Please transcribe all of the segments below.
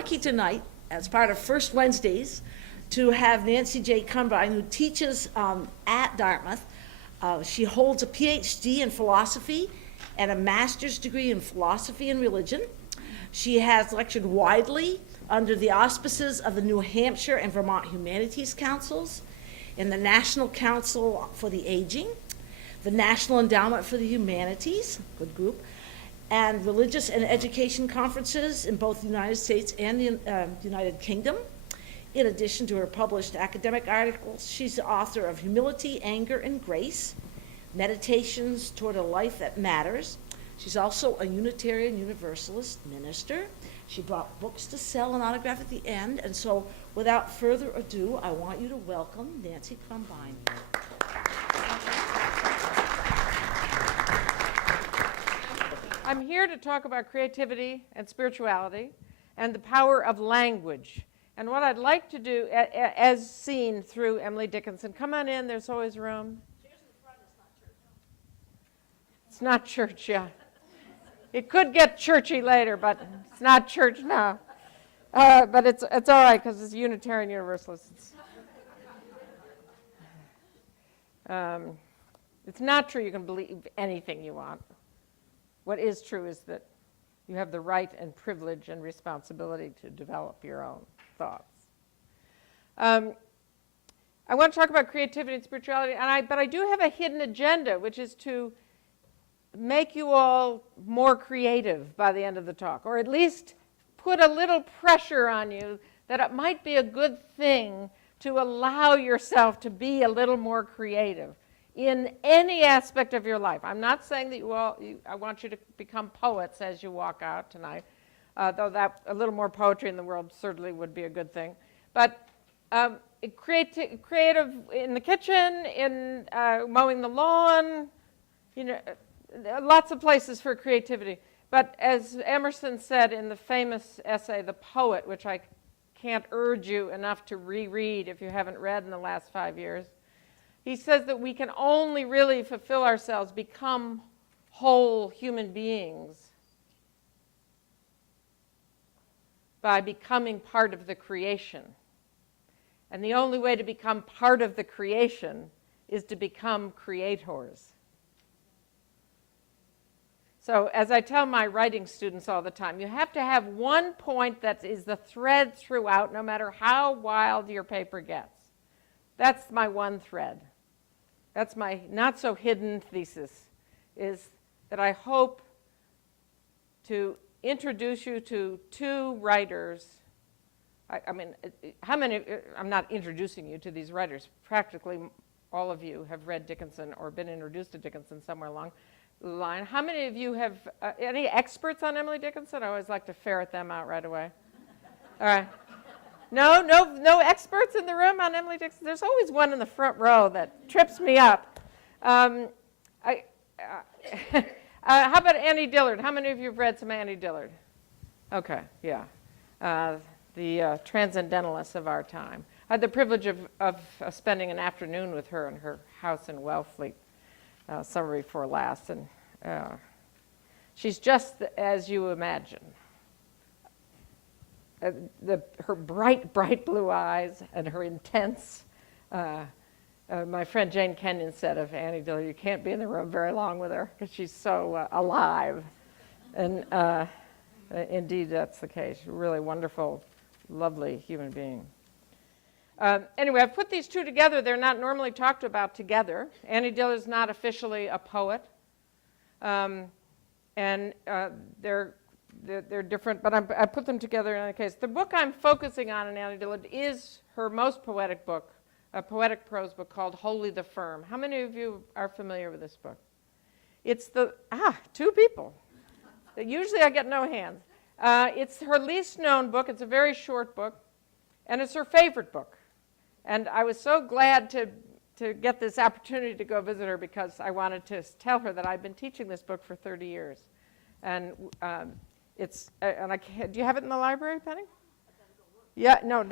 lucky tonight, as part of First Wednesdays, to have Nancy J. Crumbine, who teaches at Dartmouth. She holds a PhD in philosophy and a master's degree in philosophy and religion. She has lectured widely under the auspices of the New Hampshire and Vermont Humanities Councils, in the National Council for the Aging, the National Endowment for the Humanities, good group, and religious and education conferences in both the United States and the United Kingdom. In addition to her published academic articles, she's the author of Humility, Anger, and Grace, Meditations Toward a Life That Matters. She's also a Unitarian Universalist minister. She brought books to sell and autograph at the end, and so without further ado, I want you to welcome Nancy Crumbine. I'm here to talk about creativity and spirituality and the power of language. And what I'd like to do, as seen through Emily Dickinson, come on in, there's always room. It's not church, yeah. It could get churchy later, but it's not church now. But it's all right, because it's Unitarian Universalists. It's not true you can believe anything you want. What is true is that you have the right and privilege and responsibility to develop your own thoughts. I want to talk about creativity and spirituality, but I do have a hidden agenda, which is to make you all more creative by the end of the talk, or at least put a little pressure on you that it might be a good thing to allow yourself to be a little more creative in any aspect of your life. I'm not saying that I want you to become poets as you walk out tonight, though that a little more poetry in the world certainly would be a good thing. But creative in the kitchen, in mowing the lawn, lots of places for creativity. But as Emerson said in the famous essay, The Poet, which I can't urge you enough to reread if you haven't read in the last 5 years, he says that we can only really fulfill ourselves, become whole human beings, by becoming part of the creation. And the only way to become part of the creation is to become creators. So as I tell my writing students all the time, you have to have one point that is the thread throughout, no matter how wild your paper gets. That's my one thread. That's my not-so-hidden thesis, is that I hope to introduce you to two writers. I mean, how many, I'm not introducing you to these writers. Practically all of you have read Dickinson or been introduced to Dickinson somewhere along the line. How many of you have, any experts on Emily Dickinson? I always like to ferret them out right away. All right. No experts in the room on Emily Dickinson? There's always one in the front row that trips me up. How about Annie Dillard? How many of you have read some Annie Dillard? Okay, yeah. The transcendentalist of our time. I had the privilege of spending an afternoon with her in her house in Wellfleet, summer before last, and she's just as you imagine. Her bright blue eyes and her intense, my friend Jane Kenyon said of Annie Dillard, you can't be in the room very long with her because she's so alive. And indeed, that's the case. Really wonderful, lovely human being. Anyway, I've put these two together. They're not normally talked about together. Annie Dillard is not officially a poet. And they're different, but I put them together in any case. The book I'm focusing on in Annie Dillard is her most poetic book, a poetic prose book called Wholly the Firm. How many of you are familiar with this book? It's two people. Usually I get no hands. It's her least known book. It's a very short book, and it's her favorite book. And I was so glad to get this opportunity to go visit her because I wanted to tell her that I've been teaching this book for 30 years. And do you have it in the library, Penny? Yeah, no.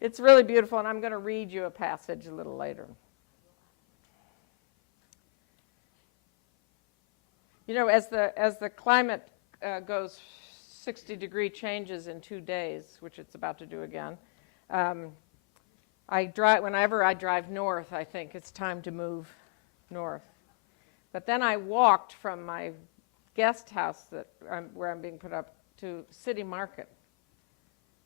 It's really beautiful, and I'm going to read you a passage a little later. You know, as the climate goes 60-degree changes in 2 days, which it's about to do again. Whenever I drive north, I think it's time to move north. But then I walked from my guest house where I'm being put up to City Market.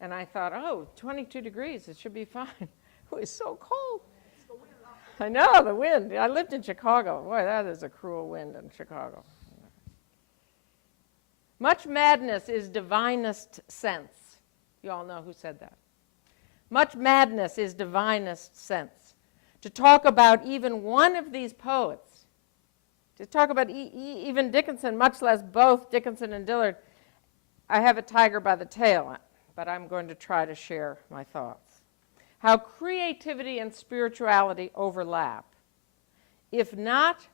And I thought, 22 degrees, it should be fine. It was so cold. I know, the wind. I lived in Chicago. Boy, that is a cruel wind in Chicago. Much madness is divinest sense. You all know who said that. Much madness is divinest sense. To talk about even one of these poets, to talk about even Dickinson, much less both Dickinson and Dillard, I have a tiger by the tail, but I'm going to try to share my thoughts. How creativity and spirituality overlap, if not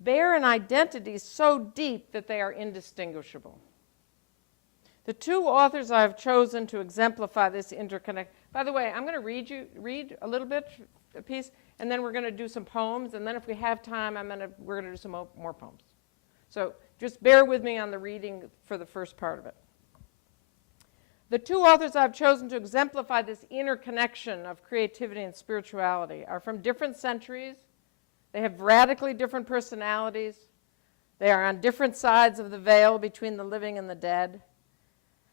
bear an identity so deep that they are indistinguishable. The two authors I have chosen to exemplify this interconnect. By the way, I'm going to read a little bit, a piece, and then we're going to do some poems, and then if we have time, we're going to do some more poems. So just bear with me on the reading for the first part of it. The two authors I've chosen to exemplify this interconnection of creativity and spirituality are from different centuries. They have radically different personalities. They are on different sides of the veil between the living and the dead,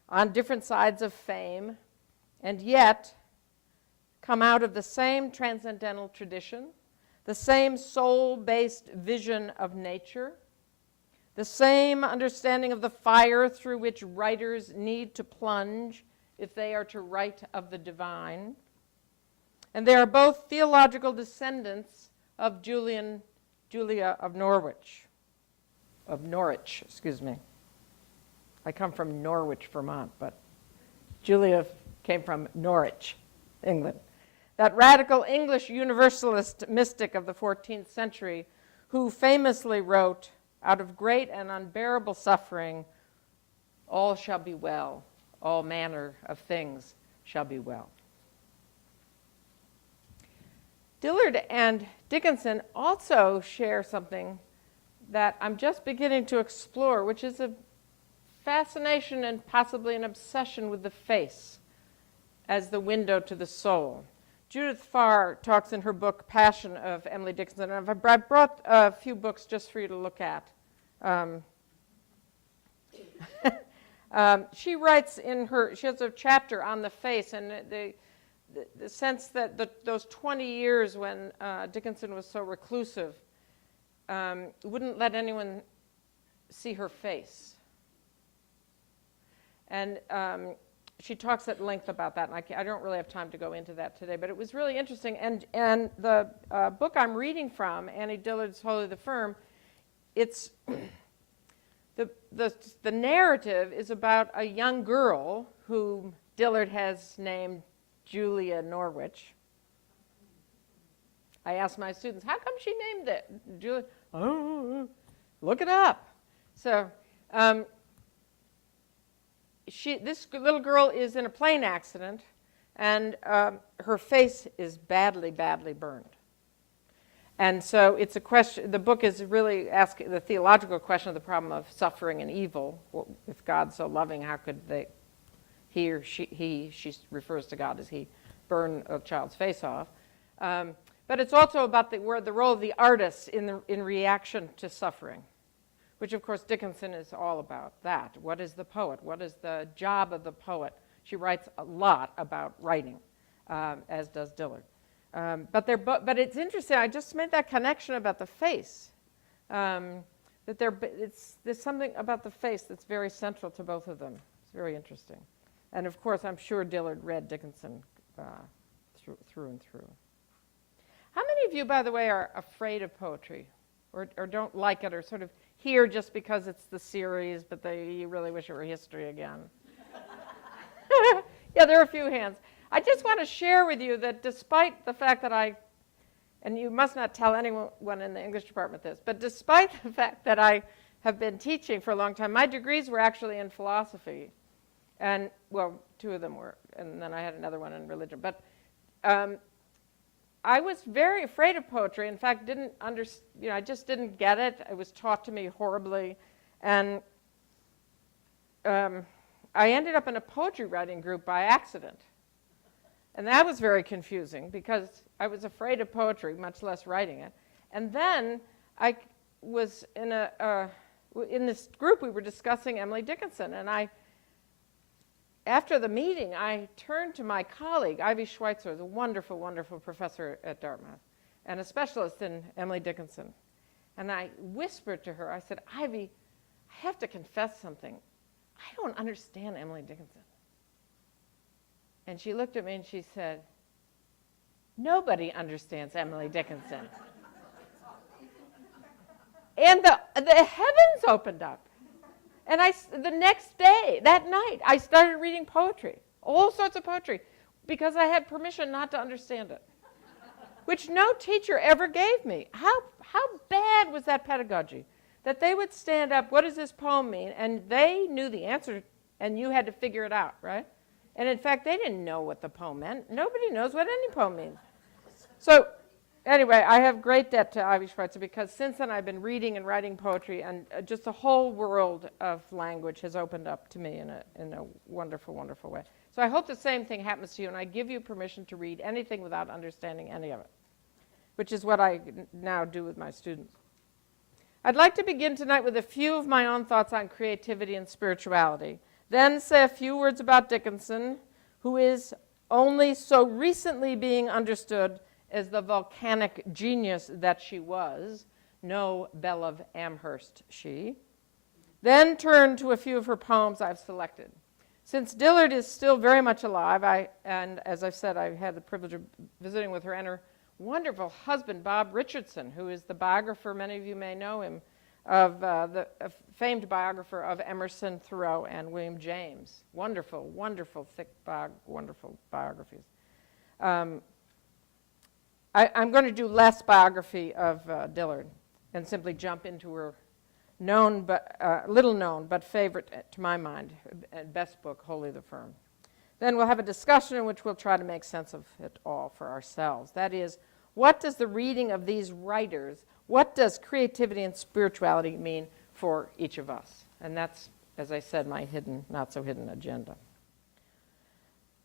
on different sides of fame, and yet come out of the same transcendental tradition, the same soul-based vision of nature, the same understanding of the fire through which writers need to plunge if they are to write of the divine. And they are both theological descendants of Julia of Norwich. I come from Norwich, Vermont, but Julia came from Norwich, England. That radical English universalist mystic of the 14th century who famously wrote, "Out of great and unbearable suffering, all shall be well. All manner of things shall be well." Dillard and Dickinson also share something that I'm just beginning to explore, which is a fascination and possibly an obsession with the face as the window to the soul. Judith Farr talks in her book, Passion, of Emily Dickinson, and I brought a few books just for you to look at. She writes she has a chapter on the face, and the sense that those 20 years when Dickinson was so reclusive wouldn't let anyone see her face. And she talks at length about that, and I don't really have time to go into that today, but it was really interesting. And the book I'm reading from, Annie Dillard's Wholly the Firm, it's the narrative is about a young girl who Dillard has named Julia Norwich. I asked my students, how come she named it Julia? Oh, look it up. So this little girl is in a plane accident, and her face is badly, badly burned. And so it's a question, the book is really asking the theological question of the problem of suffering and evil. Well, if God's so loving, how could she refers to God as he, burn a child's face off. But it's also about the role of the artist in reaction to suffering, which of course Dickinson is all about that. What is the poet? What is the job of the poet? She writes a lot about writing, as does Dillard. But it's interesting. I just made that connection about the face. There's something about the face that's very central to both of them. It's very interesting. And of course, I'm sure Dillard read Dickinson through and through. How many of you, by the way, are afraid of poetry, or don't like it, or sort of here just because it's the series, but you really wish it were history again? Yeah, there are a few hands. I just want to share with you that despite the fact that and you must not tell anyone in the English department this, but despite the fact that I have been teaching for a long time, my degrees were actually in philosophy. And, well, two of them were, and then I had another one in religion. But I was very afraid of poetry. In fact, I just didn't get it. It was taught to me horribly. And I ended up in a poetry writing group by accident. And that was very confusing because I was afraid of poetry, much less writing it. And then I was in this group, we were discussing Emily Dickinson. And after the meeting, I turned to my colleague, Ivy Schweitzer, the wonderful, wonderful professor at Dartmouth, and a specialist in Emily Dickinson. And I whispered to her, I said, Ivy, I have to confess something. I don't understand Emily Dickinson. And she looked at me and she said, nobody understands Emily Dickinson. And the heavens opened up. And the next day, that night, I started reading poetry, all sorts of poetry, because I had permission not to understand it, which no teacher ever gave me. How bad was that pedagogy? That they would stand up, what does this poem mean? And they knew the answer, and you had to figure it out, right? And in fact, they didn't know what the poem meant. Nobody knows what any poem means. So anyway, I have great debt to Ivy Schweitzer because since then I've been reading and writing poetry, and just the whole world of language has opened up to me in a wonderful, wonderful way. So I hope the same thing happens to you, and I give you permission to read anything without understanding any of it, which is what I now do with my students. I'd like to begin tonight with a few of my own thoughts on creativity and spirituality, then say a few words about Dickinson, who is only so recently being understood as the volcanic genius that she was, no Belle of Amherst she. Then turn to a few of her poems I've selected. Since Dillard is still very much alive, and as I've said, I had the privilege of visiting with her and her wonderful husband, Bob Richardson, who is the biographer, many of you may know him, of the famed biographer of Emerson, Thoreau, and William James. Wonderful, wonderful, thick, wonderful biographies. I'm going to do less biography of Dillard and simply jump into her little known but favorite to my mind, best book, Wholly the Firm. Then we'll have a discussion in which we'll try to make sense of it all for ourselves. That is, what does the reading of these writers, what does creativity and spirituality mean for each of us? And that's, as I said, my hidden, not so hidden agenda.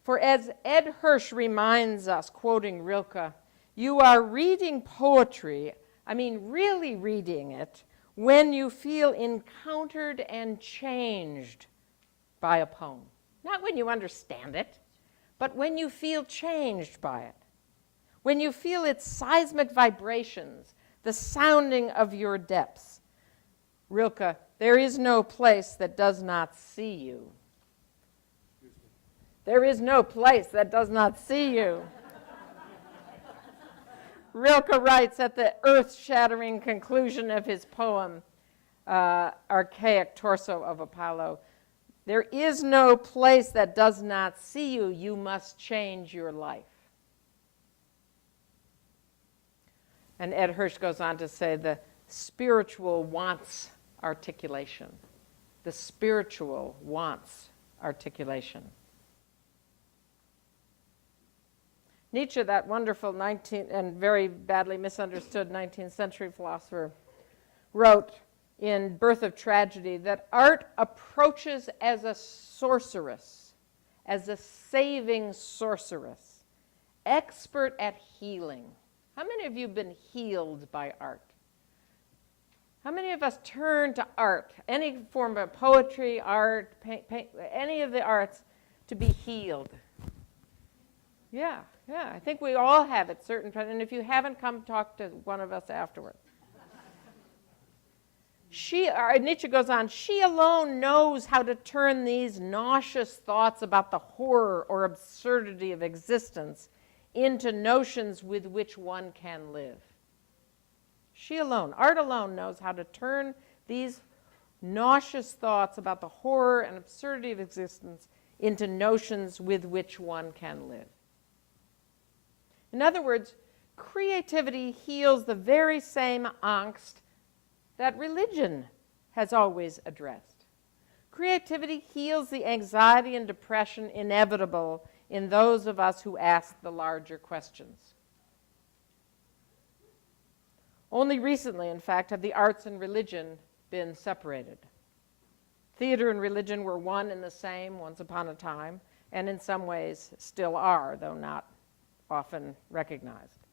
For as Ed Hirsch reminds us, quoting Rilke, you are reading poetry, I mean really reading it, when you feel encountered and changed by a poem. Not when you understand it, but when you feel changed by it. When you feel its seismic vibrations, the sounding of your depths. Rilke, there is no place that does not see you. There is no place that does not see you. Rilke writes at the earth-shattering conclusion of his poem, Archaic Torso of Apollo, there is no place that does not see you. You must change your life. And Ed Hirsch goes on to say the spiritual wants articulation. The spiritual wants articulation. Nietzsche, that wonderful and very badly misunderstood 19th century philosopher, wrote in Birth of Tragedy that art approaches as a sorceress, as a saving sorceress, expert at healing. How many of you have been healed by art? How many of us turn to art, any form of poetry, art, paint, any of the arts, to be healed? Yeah, I think we all have at certain times, and if you haven't, come talk to one of us afterward. Nietzsche goes on, she alone knows how to turn these nauseous thoughts about the horror or absurdity of existence into notions with which one can live. She alone, art alone, knows how to turn these nauseous thoughts about the horror and absurdity of existence into notions with which one can live. In other words, creativity heals the very same angst that religion has always addressed. Creativity heals the anxiety and depression inevitable in those of us who ask the larger questions. Only recently, in fact, have the arts and religion been separated. Theater and religion were one and the same once upon a time, and in some ways still are, though not often recognized.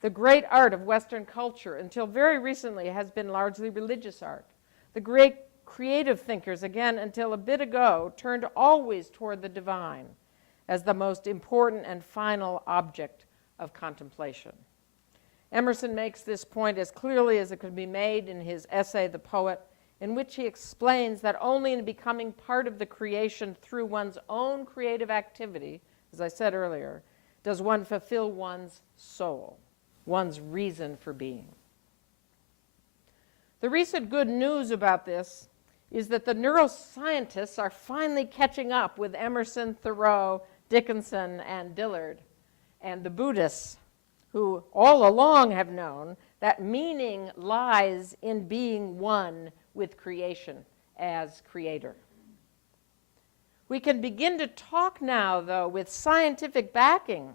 The great art of Western culture, until very recently, has been largely religious art. The great creative thinkers, again, until a bit ago, turned always toward the divine as the most important and final object of contemplation. Emerson makes this point as clearly as it could be made in his essay, The Poet, in which he explains that only in becoming part of the creation through one's own creative activity, as I said earlier, does one fulfill one's soul, one's reason for being. The recent good news about this is that the neuroscientists are finally catching up with Emerson, Thoreau, Dickinson, and Dillard, and the Buddhists, who all along have known that meaning lies in being one with creation as creator. We can begin to talk now, though, with scientific backing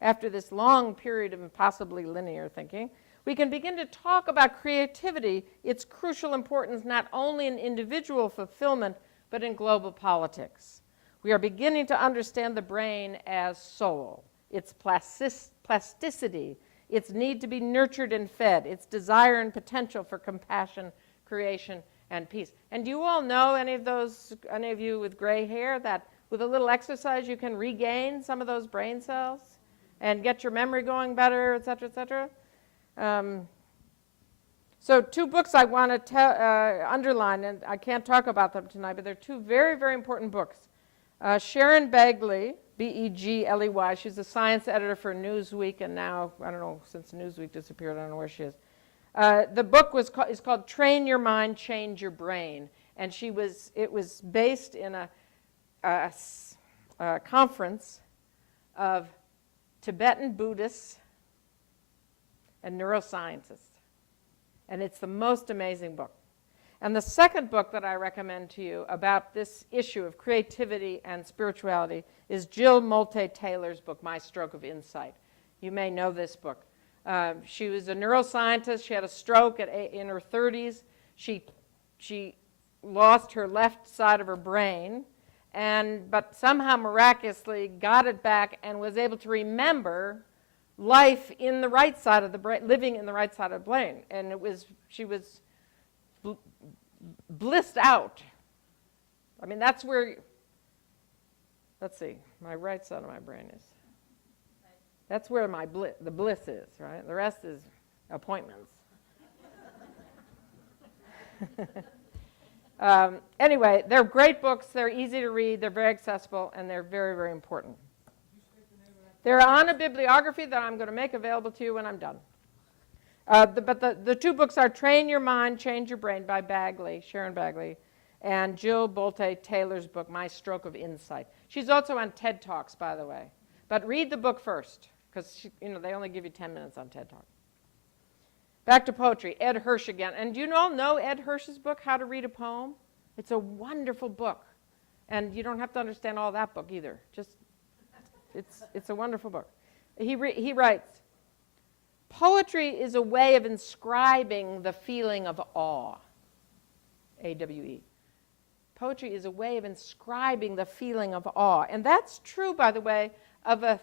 after this long period of impossibly linear thinking. We can begin to talk about creativity, its crucial importance not only in individual fulfillment, but in global politics. We are beginning to understand the brain as soul, its plasticity, its need to be nurtured and fed, its desire and potential for compassion, creation, and peace. And do you all know, any of you with gray hair, that with a little exercise you can regain some of those brain cells and get your memory going better, et cetera, et cetera? So 2 books I want to underline, and I can't talk about them tonight, but they're 2 very, very important books. Sharon Begley, B-E-G-L-E-Y, she's a science editor for Newsweek, and now, I don't know, since Newsweek disappeared, I don't know where she is. The book is called Train Your Mind, Change Your Brain, and it was based in a conference of Tibetan Buddhists and neuroscientists, and it's the most amazing book. And the second book that I recommend to you about this issue of creativity and spirituality is Jill Molte-Taylor's book, My Stroke of Insight. You may know this book. She was a neuroscientist. She had a stroke in her 30s. She lost her left side of her brain, but somehow miraculously got it back and was able to remember life in the right side of the brain, living in the right side of the brain. And she was blissed out. I mean, that's where, let's see, my right side of my brain is. That's where the bliss is, right? The rest is appointments. Anyway, they're great books. They're easy to read. They're very accessible, and they're very, very important. They're on a bibliography that I'm going to make available to you when I'm done. But the 2 books are Train Your Mind, Change Your Brain by Sharon Begley, and Jill Molte-Taylor's book, My Stroke of Insight. She's also on TED Talks, by the way. But read the book first, because they only give you 10 minutes on TED Talk. Back to poetry, Ed Hirsch again. And do you all know Ed Hirsch's book, How to Read a Poem? It's a wonderful book. And you don't have to understand all that book either. Just, it's a wonderful book. He writes, poetry is a way of inscribing the feeling of awe, A-W-E. Poetry is a way of inscribing the feeling of awe. And that's true, by the way, of a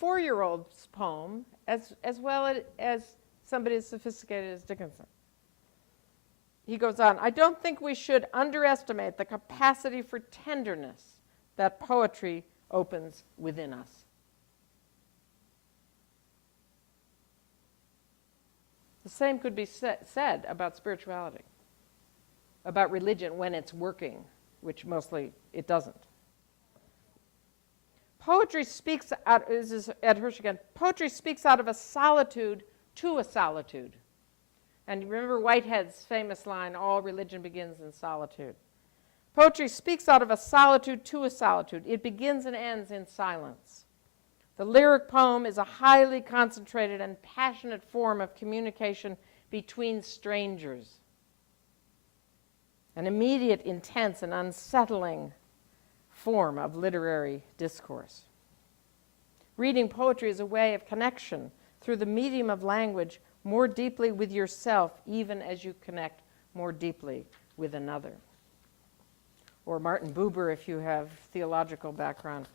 4-year-old's poem as well as somebody as sophisticated as Dickinson. He goes on, I don't think we should underestimate the capacity for tenderness that poetry opens within us. The same could be said about spirituality, about religion when it's working, which mostly it doesn't. Poetry speaks out, this is Ed Hirsch again, poetry speaks out of a solitude to a solitude. And remember Whitehead's famous line, all religion begins in solitude. Poetry speaks out of a solitude to a solitude. It begins and ends in silence. The lyric poem is a highly concentrated and passionate form of communication between strangers. An immediate, intense, and unsettling form of literary discourse. Reading poetry is a way of connection through the medium of language more deeply with yourself, even as you connect more deeply with another. or Martin Buber if you have theological background.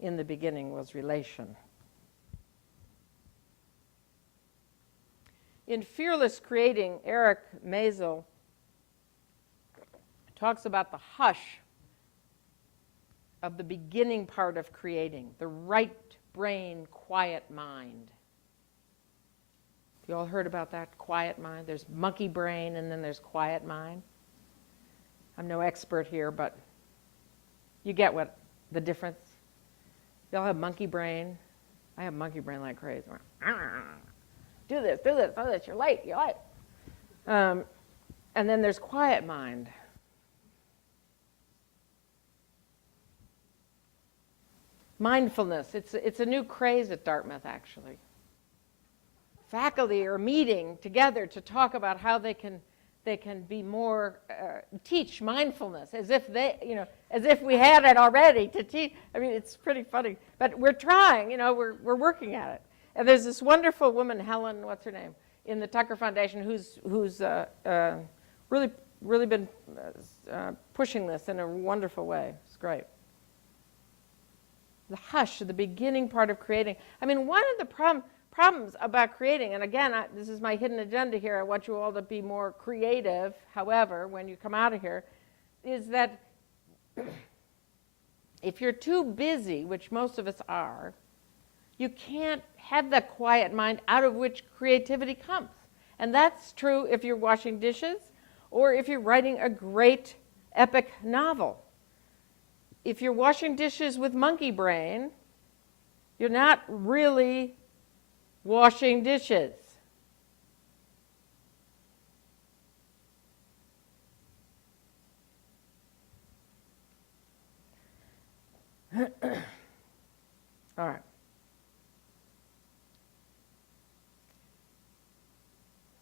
In the beginning was relation. In Fearless Creating, Eric Maisel talks about the hush of the beginning part of creating, the right brain, quiet mind. You all heard about that, quiet mind? There's monkey brain and then there's quiet mind. I'm no expert here, but you get what the difference. You all have monkey brain. I have monkey brain like crazy. Do this, you're late. And then there's quiet mind. Mindfulness, it's a new craze at Dartmouth, actually. Faculty are meeting together to talk about how they can be more, teach mindfulness, as if we had it already to teach. I mean, it's pretty funny, but we're trying, we're working at it. And there's this wonderful woman, Helen, what's her name, in the Tucker Foundation, who's really been pushing this in a wonderful way. It's great. The hush, the beginning part of creating. I mean, one of the problems about creating, and again, this is my hidden agenda here, I want you all to be more creative, however, when you come out of here, is that if you're too busy, which most of us are, you can't have that quiet mind out of which creativity comes. And that's true if you're washing dishes or if you're writing a great epic novel. If you're washing dishes with monkey brain, you're not really washing dishes. All right.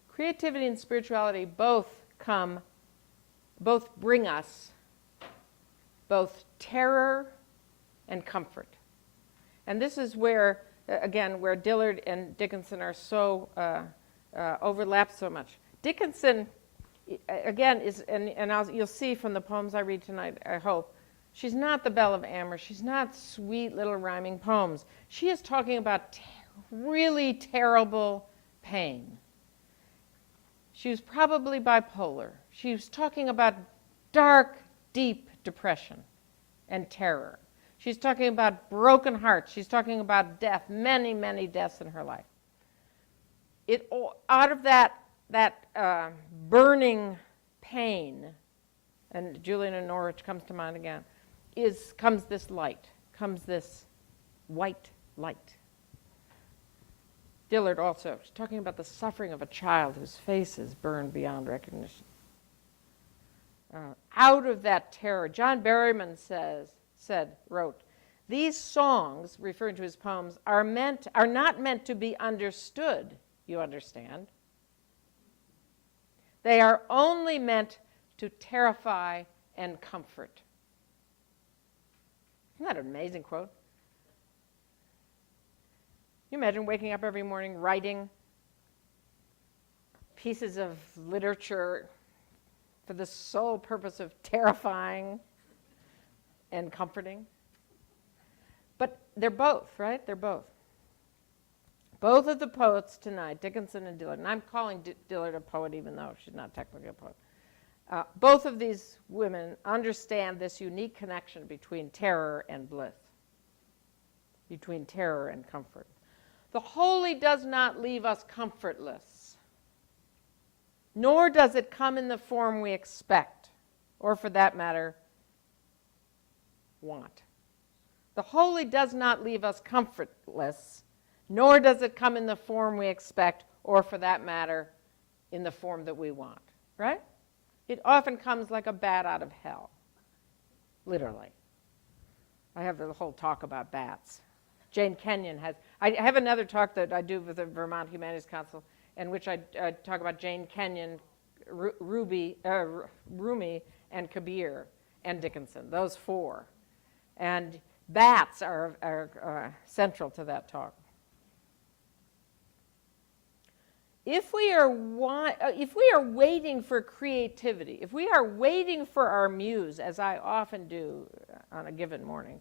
Creativity and spirituality both bring us both terror and comfort. And this is where, again, where Dillard and Dickinson are so overlap so much. Dickinson, again, you'll see from the poems I read tonight, I hope, she's not the Belle of Amherst. She's not sweet little rhyming poems. She is talking about really terrible pain. She was probably bipolar. She was talking about dark, deep depression and terror. She's talking about broken hearts. She's talking about death, many, many deaths in her life. Out of that burning pain, and Julian and Norwich comes to mind again, comes this light, comes this white light. Dillard also, she's talking about the suffering of a child whose face is burned beyond recognition. Out of that terror, John Berryman wrote, these songs, referring to his poems, are not meant to be understood, you understand. They are only meant to terrify and comfort. Isn't that an amazing quote? Can you imagine waking up every morning writing pieces of literature for the sole purpose of terrifying and comforting? But they're both, right? They're both. Both of the poets tonight, Dickinson and Dillard, and I'm calling Dillard a poet even though she's not technically a poet. Both of these women understand this unique connection between terror and bliss, between terror and comfort. The holy does not leave us comfortless, nor does it come in the form we expect, or for that matter, want. The holy does not leave us comfortless, nor does it come in the form we expect, or for that matter, in the form that we want, right? It often comes like a bat out of hell, literally. I have the whole talk about bats. Jane Kenyon has, I have another talk that I do with the Vermont Humanities Council in which I talk about Jane Kenyon, Rumi, and Kabir, and Dickinson, those four. And bats are central to that talk. if we are waiting for creativity, if we are waiting for our muse, as I often do on a given morning,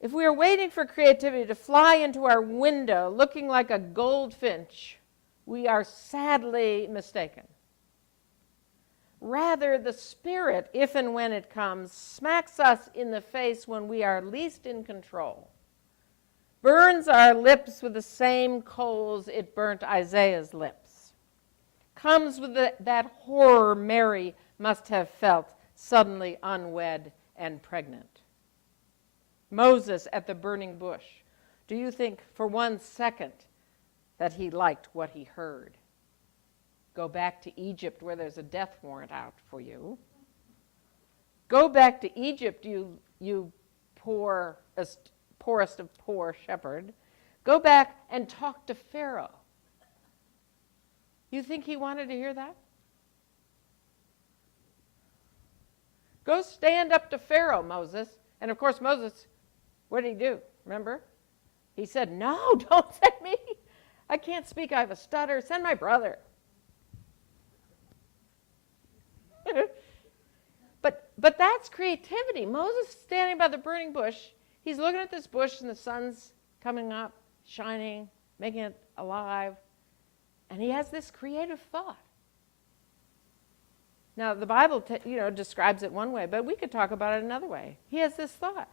if we are waiting for creativity to fly into our window looking like a goldfinch, we are sadly mistaken. Rather, the Spirit, if and when it comes, smacks us in the face when we are least in control, burns our lips with the same coals it burnt Isaiah's lips, comes with that horror Mary must have felt, suddenly unwed and pregnant. Moses at the burning bush. Do you think for 1 second that he liked what he heard? Go back to Egypt where there's a death warrant out for you. Go back to Egypt, you poorest of poor shepherd. Go back and talk to Pharaoh. You think he wanted to hear that? Go stand up to Pharaoh, Moses. And of course, Moses, what did he do? Remember? He said, no, don't send me. I can't speak. I have a stutter. Send my brother. But that's creativity. Moses is standing by the burning bush. He's looking at this bush, and the sun's coming up, shining, making it alive. And he has this creative thought. Now, the Bible describes it one way, but we could talk about it another way. He has this thought.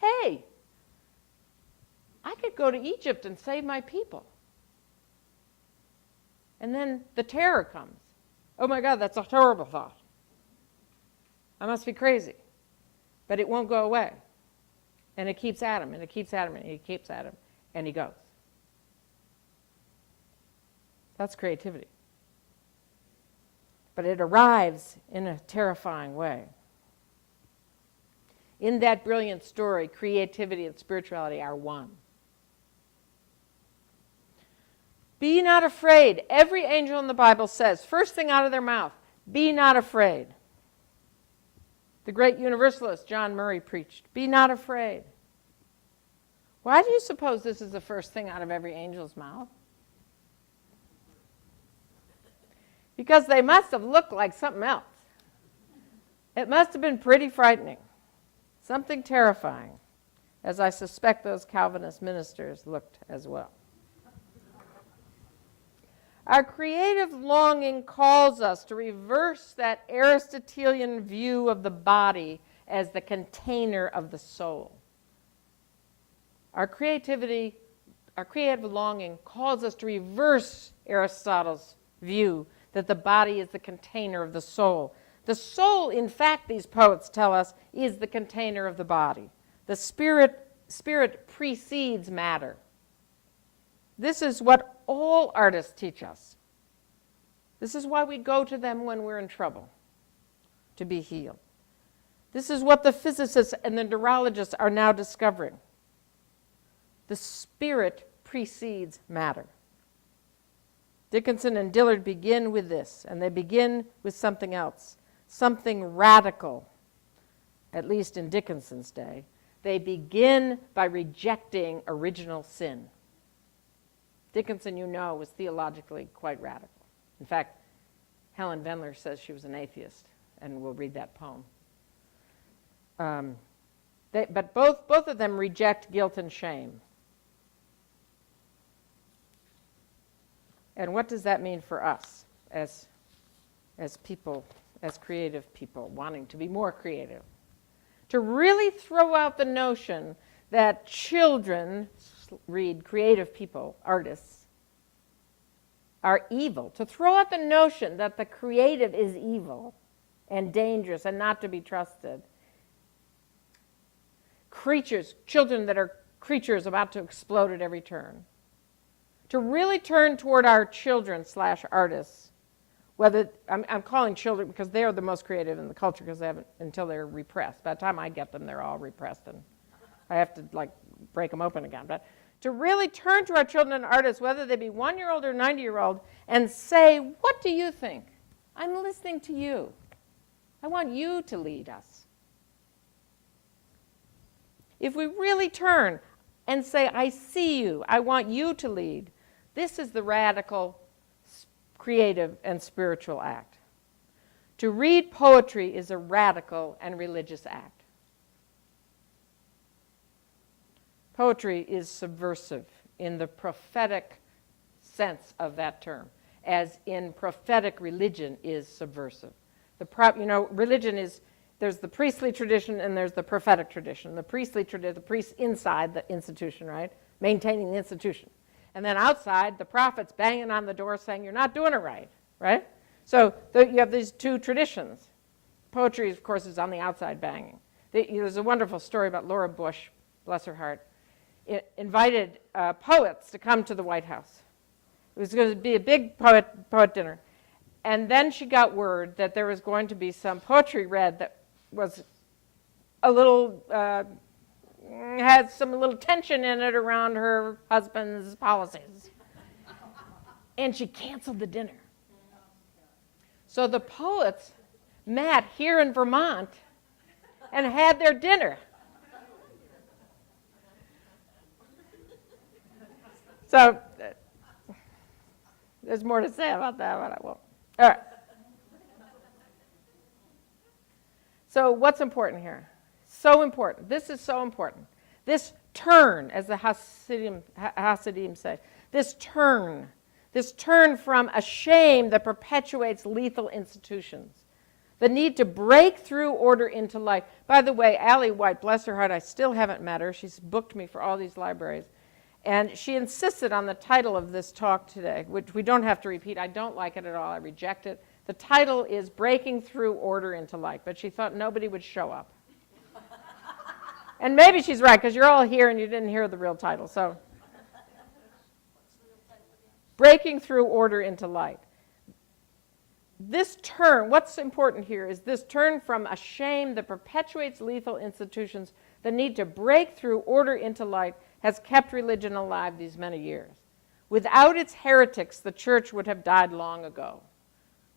Hey, I could go to Egypt and save my people. And then the terror comes. Oh my God, that's a horrible thought. I must be crazy. But it won't go away. And it keeps at him, and it keeps at him, and it keeps at him, and he goes. That's creativity. But it arrives in a terrifying way. In that brilliant story, creativity and spirituality are one. Be not afraid. Every angel in the Bible says, first thing out of their mouth, be not afraid. The great universalist John Murray preached, be not afraid. Why do you suppose this is the first thing out of every angel's mouth? Because they must have looked like something else. It must have been pretty frightening, something terrifying, as I suspect those Calvinist ministers looked as well. Our creative longing calls us to reverse that Aristotelian view of the body as the container of the soul. Our creative longing calls us to reverse Aristotle's view that the body is the container of the soul. The soul, in fact, these poets tell us, is the container of the body. The spirit precedes matter. This is what all artists teach us. This is why we go to them when we're in trouble, to be healed. This is what the physicists and the neurologists are now discovering. The spirit precedes matter. Dickinson and Dillard begin with this, and they begin with something else, something radical, at least in Dickinson's day. They begin by rejecting original sin. Dickinson, was theologically quite radical. In fact, Helen Vendler says she was an atheist, and we'll read that poem. But both of them reject guilt and shame. And what does that mean for us as people, as creative people, wanting to be more creative? To really throw out the notion that children, read creative people, artists, are evil. To throw out the notion that the creative is evil and dangerous and not to be trusted. Children that are creatures about to explode at every turn. To really turn toward our children / artists, whether I'm calling children because they are the most creative in the culture because they haven't until they're repressed. By the time I get them, they're all repressed, and I have to break them open again. But to really turn to our children and artists, whether they be 1-year-old or 90-year-old, and say, "What do you think? I'm listening to you. I want you to lead us." If we really turn and say, "I see you. I want you to lead," this is the radical creative, and spiritual act. To read poetry is a radical and religious act. Poetry is subversive in the prophetic sense of that term, as in prophetic religion is subversive. Religion is, there's the priestly tradition and there's the prophetic tradition. The priestly tradition, the priests inside the institution, right? Maintaining the institution. And then outside, the prophets banging on the door saying, you're not doing it right, right? So you have these two traditions. Poetry, of course, is on the outside banging. There's a wonderful story about Laura Bush, bless her heart, invited poets to come to the White House. It was going to be a big poet dinner. And then she got word that there was going to be some poetry read that was a little, had some little tension in it around her husband's policies. And she canceled the dinner. So the poets met here in Vermont and had their dinner. So there's more to say about that, but I won't. All right. So what's important here? So important. This is so important. This turn, as the Hasidim say, this turn from a shame that perpetuates lethal institutions, the need to break through order into life. By the way, Allie White, bless her heart, I still haven't met her. She's booked me for all these libraries. And she insisted on the title of this talk today, which we don't have to repeat. I don't like it at all. I reject it. The title is Breaking Through Order into Life, but she thought nobody would show up. And maybe she's right, because you're all here and you didn't hear the real title. So, Breaking Through Order into Light. This turn, what's important here is this turn from a shame that perpetuates lethal institutions, the need to break through order into light, has kept religion alive these many years. Without its heretics, the church would have died long ago.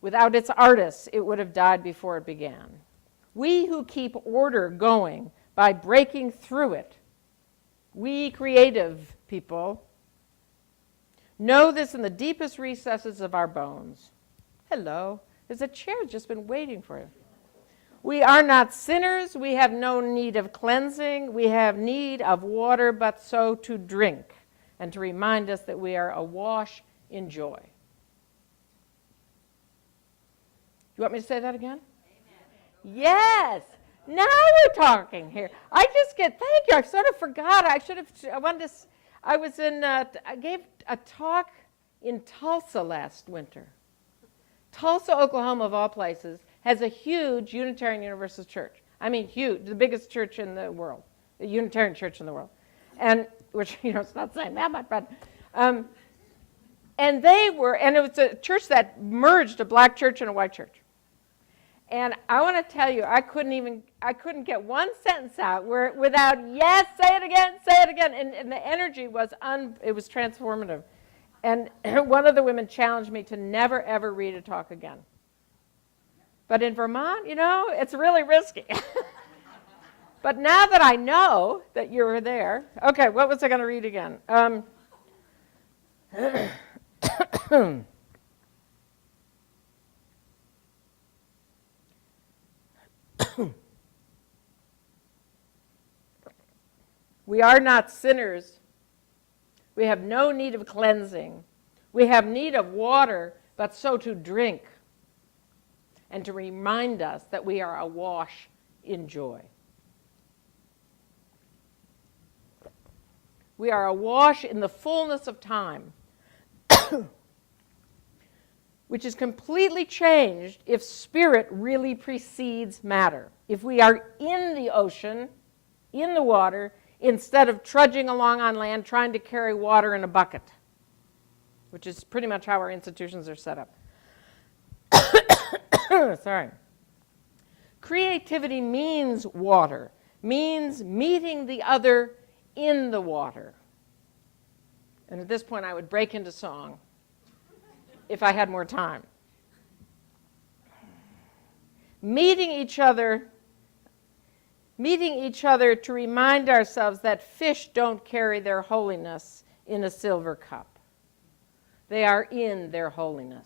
Without its artists, it would have died before it began. We who keep order going by breaking through it, we creative people, know this in the deepest recesses of our bones. Hello, there's a chair just been waiting for you. We are not sinners. We have no need of cleansing. We have need of water, but so to drink, and to remind us that we are awash in joy. You want me to say that again? Amen. Yes. Now we're talking here. Thank you. I sort of forgot. I gave a talk in Tulsa last winter. Tulsa, Oklahoma, of all places, has a huge Unitarian Universalist church. I mean, huge, the biggest church in the world, the Unitarian church in the world. And, which, it's not saying that much, but, and it was a church that merged a black church and a white church. And I want to tell you, I couldn't get one sentence out without, yes, say it again. And the energy was, it was transformative. And one of the women challenged me to never, ever read a talk again. But in Vermont, it's really risky. But now that I know that you were there, okay, what was I going to read again? We are not sinners. We have no need of cleansing. We have need of water, but so to drink, and to remind us that we are awash in joy. We are awash in the fullness of time, which is completely changed if spirit really precedes matter. If we are in the ocean, in the water, instead of trudging along on land trying to carry water in a bucket, which is pretty much how our institutions are set up. Sorry. Creativity means water, means meeting the other in the water. And at this point, I would break into song if I had more time. Meeting each other to remind ourselves that fish don't carry their holiness in a silver cup. They are in their holiness.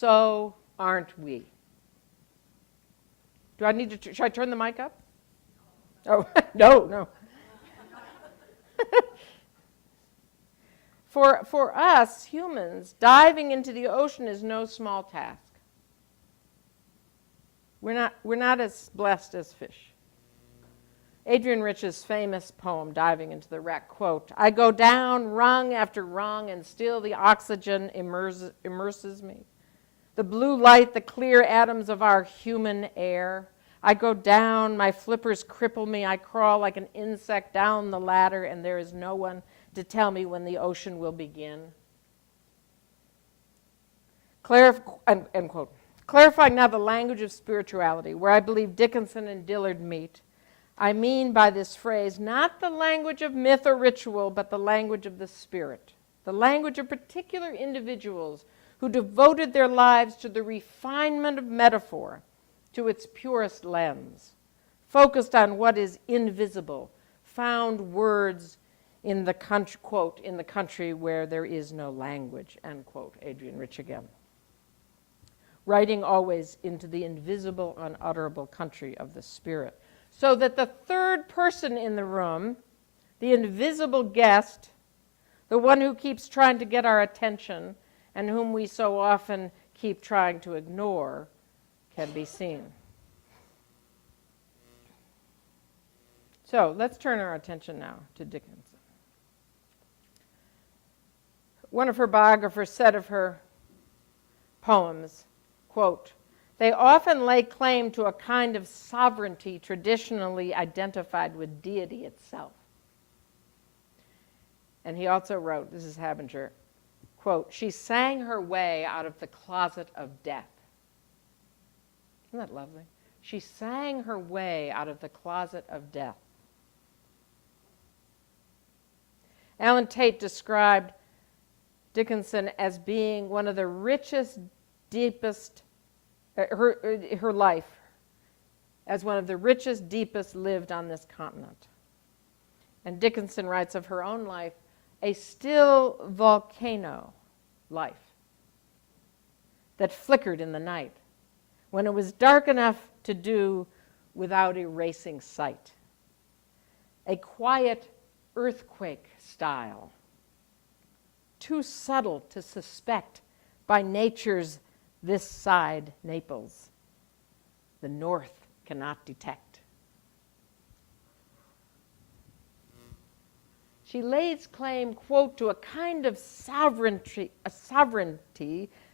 so aren't we? Do I need to, should I turn the mic up? Oh, no. For us humans, diving into the ocean is no small task. We're not as blessed as fish. Adrienne Rich's famous poem, Diving into the Wreck, quote, "I go down rung after rung and still the oxygen immerses me. The blue light, the clear atoms of our human air. I go down, my flippers cripple me, I crawl like an insect down the ladder, and there is no one to tell me when the ocean will begin." End quote. Clarifying now the language of spirituality, where I believe Dickinson and Dillard meet, I mean by this phrase not the language of myth or ritual, but the language of the spirit, the language of particular individuals who devoted their lives to the refinement of metaphor to its purest lens, focused on what is invisible, found words in the country, quote, "in the country where there is no language," end quote, Adrienne Rich again. Writing always into the invisible, unutterable country of the spirit, so that the third person in the room, the invisible guest, the one who keeps trying to get our attention and whom we so often keep trying to ignore, can be seen. So let's turn our attention now to Dickinson. One of her biographers said of her poems, quote, "They often lay claim to a kind of sovereignty traditionally identified with deity itself." And he also wrote, this is Habinger, quote, "She sang her way out of the closet of death." Isn't that lovely? She sang her way out of the closet of death. Alan Tate described Dickinson as being one of the richest, deepest, her life as one of the richest, deepest lived on this continent. And Dickinson writes of her own life, a still volcano life that flickered in the night when it was dark enough to do without erasing sight. A quiet earthquake style, too subtle to suspect by nature's this side Naples, the north cannot detect. She lays claim, quote, to a kind of sovereignty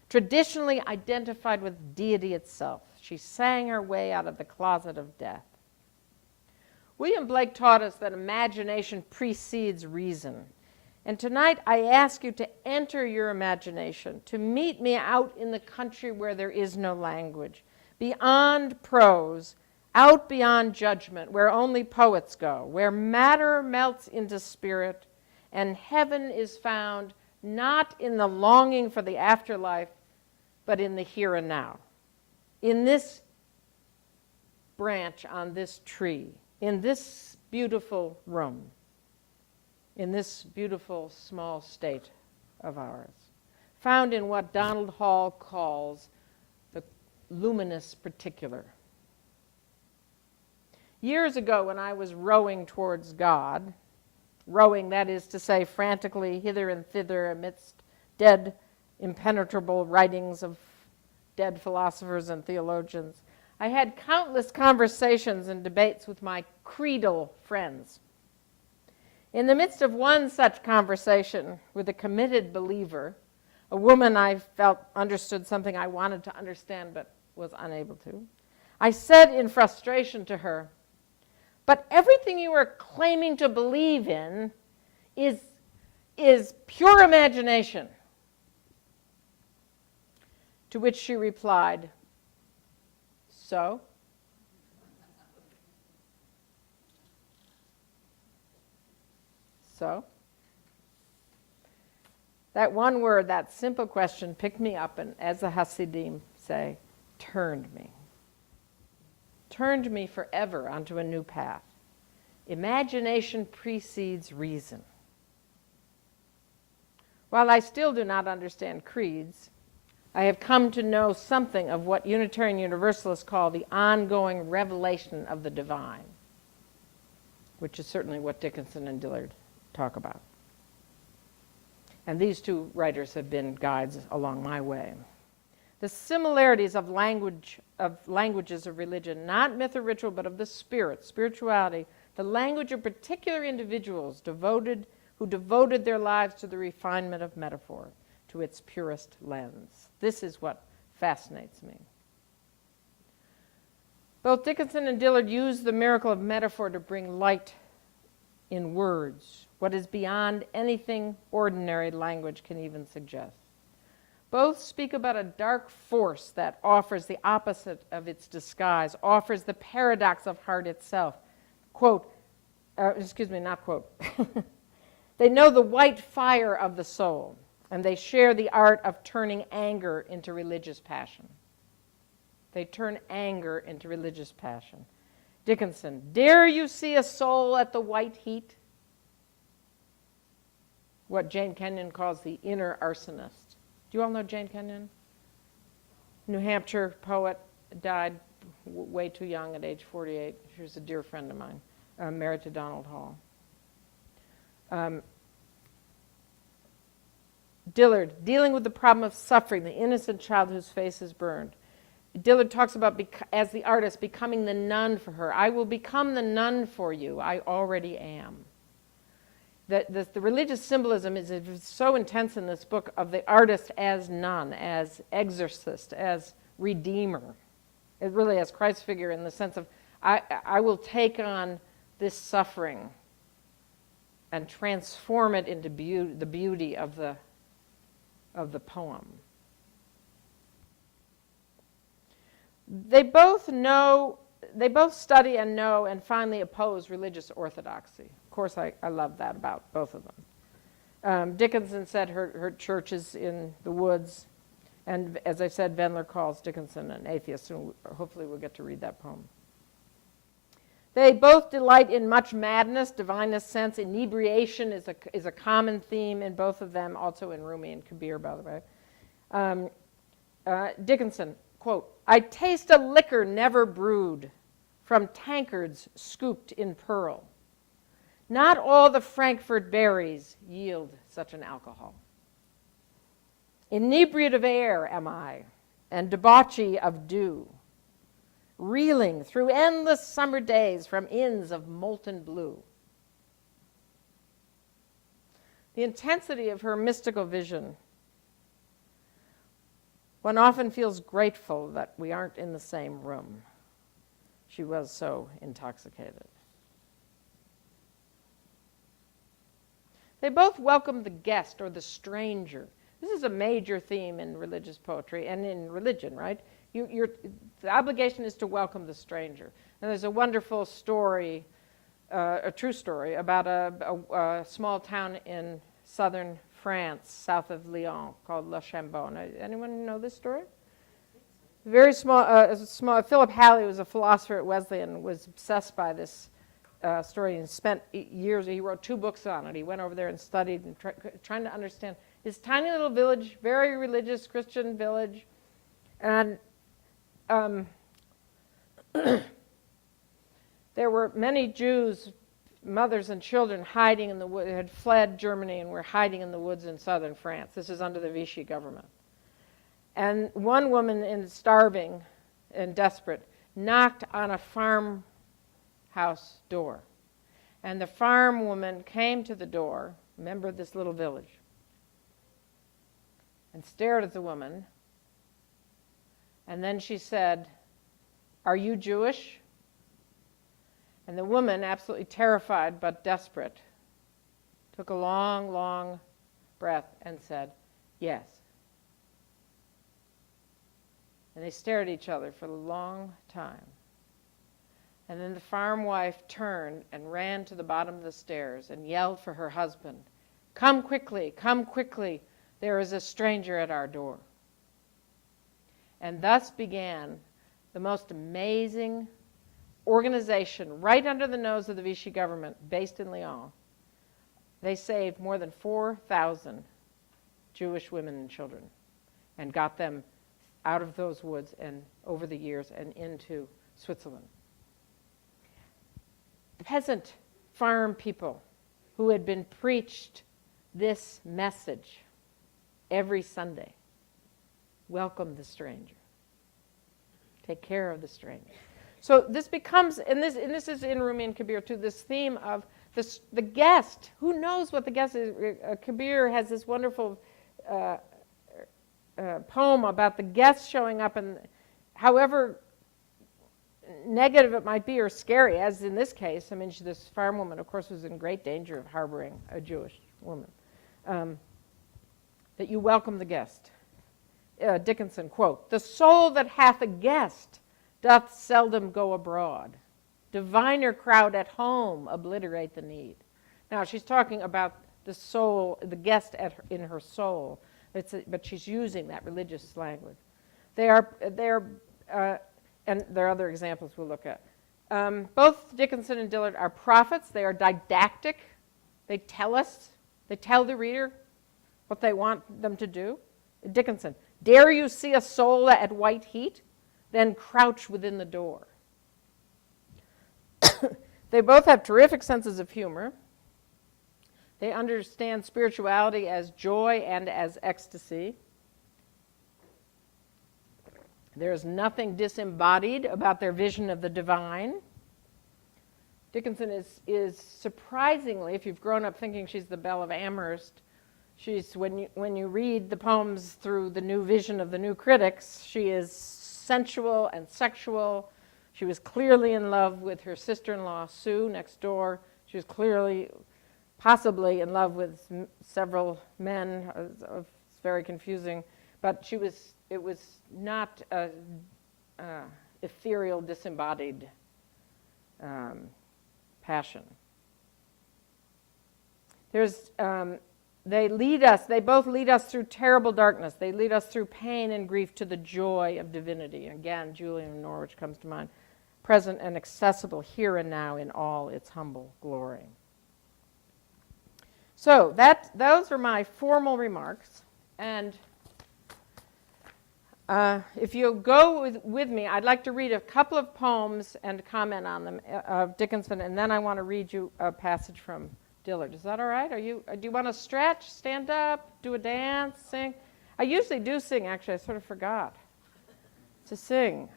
traditionally identified with deity itself. She sang her way out of the closet of death. William Blake taught us that imagination precedes reason. And tonight I ask you to enter your imagination, to meet me out in the country where there is no language, beyond prose, out beyond judgment, where only poets go, where matter melts into spirit, and heaven is found not in the longing for the afterlife, but in the here and now. In this branch on this tree, in this beautiful room, in this beautiful small state of ours, found in what Donald Hall calls the luminous particular. Years ago, when I was rowing towards God, rowing, that is to say, frantically hither and thither amidst dead, impenetrable writings of dead philosophers and theologians, I had countless conversations and debates with my creedal friends. In the midst of one such conversation with a committed believer, a woman I felt understood something I wanted to understand but was unable to, I said in frustration to her, "But everything you are claiming to believe in is pure imagination." To which she replied, "So?" So? That one word, that simple question, picked me up and, as the Hasidim say, turned me. Turned me forever onto a new path. Imagination precedes reason. While I still do not understand creeds, I have come to know something of what Unitarian Universalists call the ongoing revelation of the divine, which is certainly what Dickinson and Dillard talk about. And these two writers have been guides along my way. The similarities of languages of religion, not myth or ritual, but of the spirit, spirituality, the language of particular individuals who devoted their lives to the refinement of metaphor, to its purest lens. This is what fascinates me. Both Dickinson and Dillard use the miracle of metaphor to bring light in words, what is beyond anything ordinary language can even suggest. Both speak about a dark force that offers the opposite of its disguise, offers the paradox of heart itself. Not quote. They know the white fire of the soul, and they share the art of turning anger into religious passion. They turn anger into religious passion. Dickinson, dare you see a soul at the white heat? What Jane Kenyon calls the inner arsonist. Do you all know Jane Kenyon? New Hampshire poet, died way too young at age 48. She was a dear friend of mine, married to Donald Hall. Dillard, dealing with the problem of suffering, the innocent child whose face is burned. Dillard talks about, as the artist, becoming the nun for her. I will become the nun for you. I already am. The religious symbolism is so intense in this book of the artist as nun, as exorcist, as redeemer. It really as Christ figure in the sense of, I will take on this suffering and transform it into the beauty of the poem. They both study and know and finally oppose religious orthodoxy. Of course, I love that about both of them. Dickinson said her church is in the woods, and as I said, Wendler calls Dickinson an atheist, and hopefully we'll get to read that poem. They both delight in much madness, divinest sense. Inebriation is a common theme in both of them, also in Rumi and Kabir, by the way. Dickinson, quote, I taste a liquor never brewed, from tankards scooped in pearl. Not all the Frankfurt berries yield such an alcohol. Inebriate of air am I, and debauchee of dew, reeling through endless summer days from inns of molten blue. The intensity of her mystical vision, one often feels grateful that we aren't in the same room. She was so intoxicated. They both welcome the guest or the stranger. This is a major theme in religious poetry and in religion, right? The obligation is to welcome the stranger. And there's a wonderful story, a true story, about a small town in southern France, south of Lyon, called La Chambon. Anyone know this story? Very small. Philip Halley was a philosopher at Wesleyan and was obsessed by this story and spent years. He wrote 2 books on it. He went over there and studied and trying to understand this tiny little village, very religious Christian village, and there were many Jews, mothers and children, hiding in the woods, had fled Germany and were hiding in the woods in southern France. This is under the Vichy government. And one woman, starving and desperate, knocked on a farmhouse door. And the farm woman came to the door, a member of this little village, and stared at the woman. And then she said, "Are you Jewish?" And the woman, absolutely terrified but desperate, took a long, long breath and said, "Yes." And they stared at each other for a long time. And then the farm wife turned and ran to the bottom of the stairs and yelled for her husband, come quickly, there is a stranger at our door." And thus began the most amazing organization right under the nose of the Vichy government, based in Lyon. They saved more than 4,000 Jewish women and children. and got them out of those woods and over the years and into Switzerland. The peasant farm people who had been preached this message every Sunday: welcome the stranger. Take care of the stranger. So this becomes, and this is in Rumi and Kabir too, this theme of the guest. Who knows what the guest is? Kabir has this wonderful poem about the guest showing up, and however negative it might be or scary, as in this case, I mean, this farm woman, of course, was in great danger of harboring a Jewish woman, that you welcome the guest. Dickinson, quote, "The soul that hath a guest doth seldom go abroad. Diviner crowd at home obliterate the need." Now, she's talking about the soul, the guest in her soul, but she's using that religious language. And there are other examples we'll look at. Both Dickinson and Dillard are prophets. They are didactic. They tell the reader what they want them to do. Dickinson, "Dare you see a soul at white heat? Then crouch within the door." They both have terrific senses of humor. They understand spirituality as joy and as ecstasy. There is nothing disembodied about their vision of the divine. Dickinson is surprisingly, if you've grown up thinking she's the Belle of Amherst, when you read the poems through the new vision of the new critics, she is sensual and sexual. She was clearly in love with her sister-in-law, Sue, next door. She was clearly, possibly in love with several men. It's very confusing. But it was not a ethereal, disembodied passion. They both lead us through terrible darkness. They lead us through pain and grief to the joy of divinity. Again, Julian of Norwich comes to mind. Present and accessible here and now in all its humble glory. So those are my formal remarks. And if you'll go with me, I'd like to read a couple of poems and comment on them of Dickinson, and then I want to read you a passage from Dillard. Is that all right? Do you want to stretch, stand up, do a dance, sing? I usually do sing, actually. I sort of forgot to sing.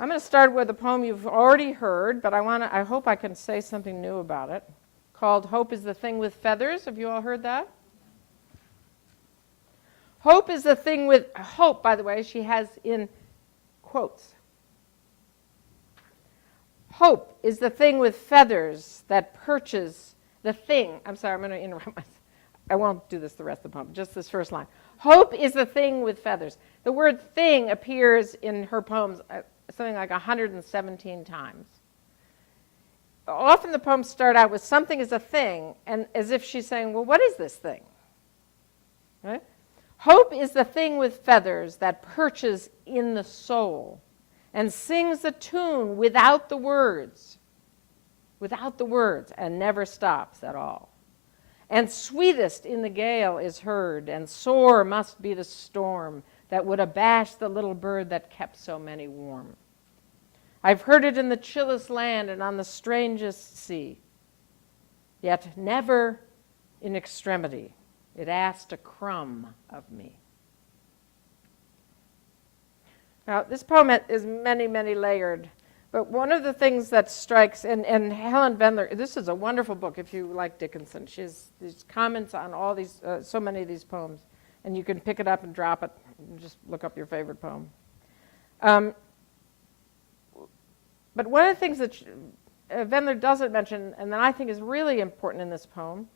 I'm going to start with a poem you've already heard, but I hope I can say something new about it, called "Hope is the Thing with Feathers." Have you all heard that? Hope is the thing with, hope, by the way, she has in quotes. Hope is the thing with feathers that perches the thing. I'm sorry, I'm going to interrupt myself. I won't do this the rest of the poem, just this first line. Hope is the thing with feathers. The word thing appears in her poems something like 117 times. Often the poems start out with something is a thing, and as if she's saying, well, what is this thing? Right? Hope is the thing with feathers that perches in the soul and sings the tune without the words, and never stops at all. And sweetest in the gale is heard, and sore must be the storm that would abash the little bird that kept so many warm. I've heard it in the chillest land and on the strangest sea, yet never in extremity it asked a crumb of me. Now, this poem is many, many layered, but one of the things that strikes, and Helen Vendler, this is a wonderful book if you like Dickinson. She has these comments on all these, so many of these poems, and you can pick it up and drop it, and just look up your favorite poem. But one of the things that Vendler doesn't mention, and that I think is really important in this poem,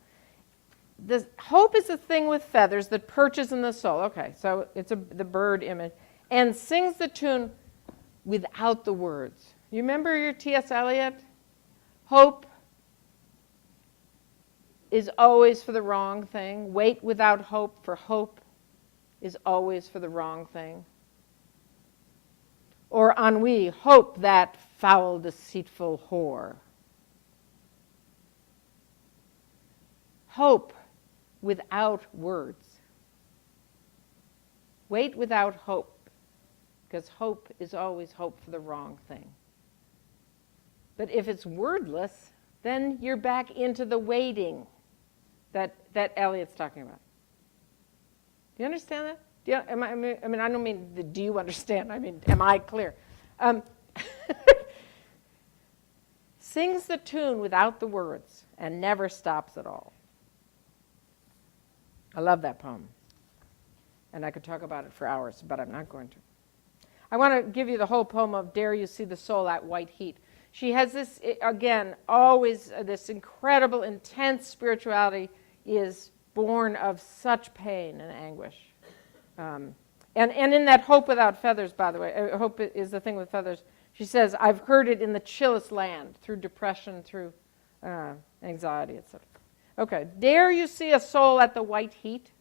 this hope is a thing with feathers that perches in the soul. Okay, so it's the bird image. And sings the tune without the words. You remember your T.S. Eliot? Hope is always for the wrong thing. Wait without hope, for hope is always for the wrong thing. Or ennui, hope that foul, deceitful whore. Hope without words. Wait without hope, because hope is always hope for the wrong thing. But if it's wordless, then you're back into the waiting that Eliot's talking about. Do you understand that? I don't mean, do you understand? I mean, am I clear? Sings the tune without the words and never stops at all. I love that poem. And I could talk about it for hours, but I'm not going to. I want to give you the whole poem of Dare You See the Soul at White Heat. She has this, again, always this incredible, intense spirituality is born of such pain and anguish. And in that Hope Without Feathers, by the way, hope is the thing with feathers, she says, I've heard it in the chillest land, through depression, through anxiety, etc. Okay, dare you see a soul at the white heat?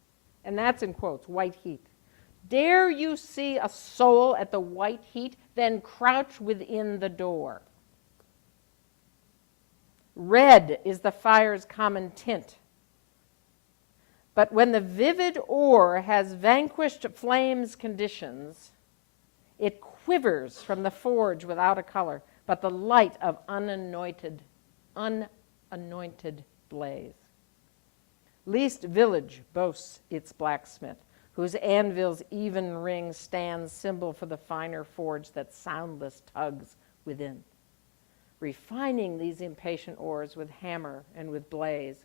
And that's in quotes, white heat. Dare you see a soul at the white heat? Then crouch within the door. Red is the fire's common tint. But when the vivid ore has vanquished flame's conditions, it quivers from the forge without a color, but the light of unanointed blaze. Least village boasts its blacksmith, whose anvil's even ring stands symbol for the finer forge that soundless tugs within. Refining these impatient ores with hammer and with blaze,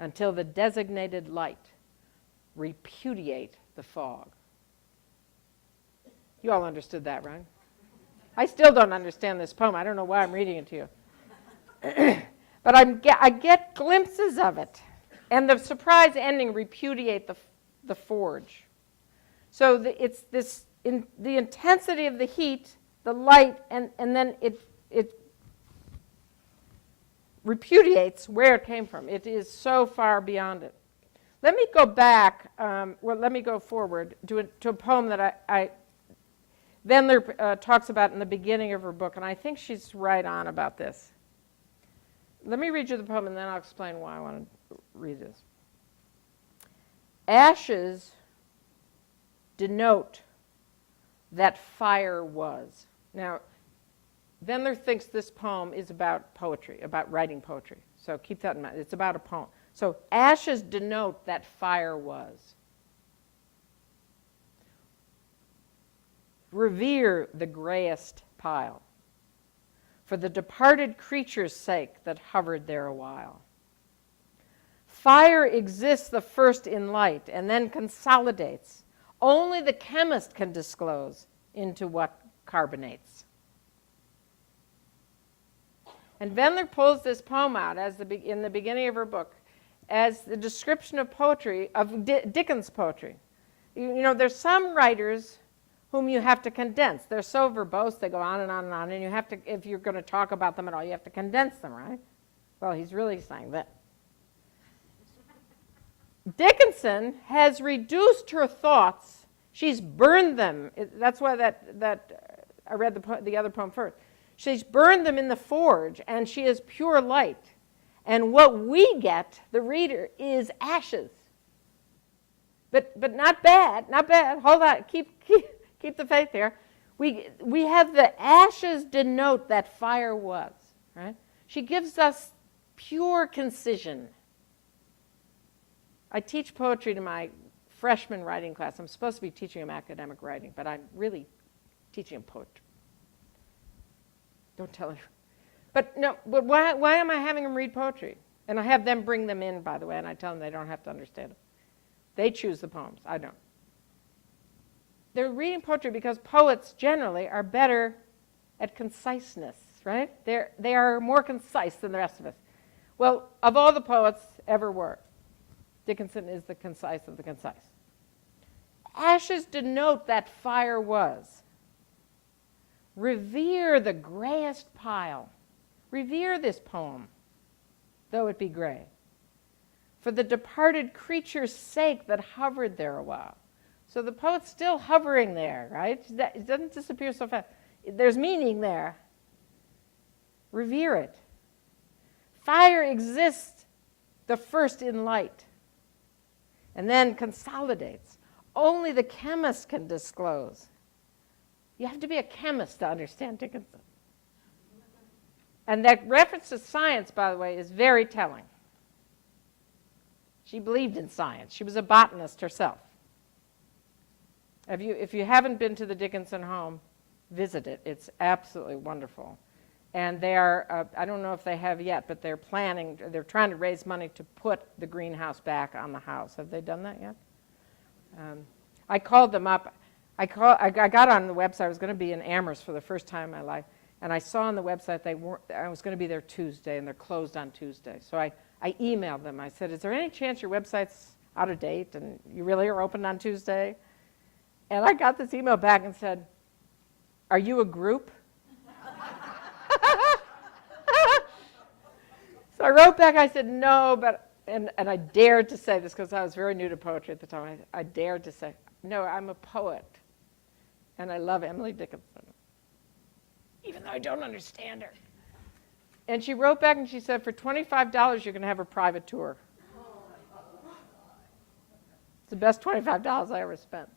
until the designated light repudiate the fog. You all understood that, right? I still don't understand this poem. I don't know why I'm reading it to you. But I get glimpses of it. And the surprise ending, repudiate the forge. So it's this, the intensity of the heat, the light, and then it repudiates where it came from. It is so far beyond it. Let me go back, let me go forward to a poem that Wendler talks about in the beginning of her book, and I think she's right on about this. Let me read you the poem, and then I'll explain why I want to read this. Ashes denote that fire was. Now, Wendler thinks this poem is about poetry, about writing poetry. So keep that in mind. It's about a poem. So ashes denote that fire was. Revere the grayest pile, for the departed creature's sake that hovered there a while. Fire exists the first in light and then consolidates. Only the chemist can disclose into what carbonates. And Wendler pulls this poem out in the beginning of her book as the description of poetry, of Dickens' poetry. You know, there's some writers whom you have to condense. They're so verbose, they go on and on and on, and you have to, if you're going to talk about them at all, you have to condense them, right? Well, he's really saying that. Dickinson has reduced her thoughts. She's burned them. That's why I read the other poem first. She's burned them in the forge, and she is pure light. And what we get, the reader, is ashes. But not bad, not bad. Hold on, keep the faith there. We have the ashes denote that fire was, right? She gives us pure concision. I teach poetry to my freshman writing class. I'm supposed to be teaching them academic writing, but I'm really teaching them poetry. Don't tell anyone. But why am I having them read poetry? And I have them bring them in, by the way, and I tell them they don't have to understand it. They choose the poems. I don't. They're reading poetry because poets generally are better at conciseness, right? They are more concise than the rest of us. Well, of all the poets ever were, Dickinson is the concise of the concise. Ashes denote that fire was. Revere the grayest pile. Revere this poem, though it be gray, for the departed creature's sake that hovered there a while. So the poet's still hovering there, right? It doesn't disappear so fast. There's meaning there. Revere it. Fire exists the first in light and then consolidates. only the chemist can disclose. You have to be a chemist to understand Dickinson. And that reference to science, by the way, is very telling. She believed in science. She was a botanist herself. If you haven't been to the Dickinson home, visit it. It's absolutely wonderful. And they are, I don't know if they have yet, but they're trying to raise money to put the greenhouse back on the house. Have they done that yet? I called them up. I got on the website. I was going to be in Amherst for the first time in my life. And I saw on the website I was going to be there Tuesday, and they're closed on Tuesday. So I emailed them. I said, is there any chance your website's out of date and you really are open on Tuesday? And I got this email back and said, are you a group? So I wrote back, I said, no, but, and I dared to say this because I was very new to poetry at the time. I dared to say, no, I'm a poet, and I love Emily Dickinson, even though I don't understand her. And she wrote back and she said, for $25, you're going to have a private tour. It's the best $25 I ever spent.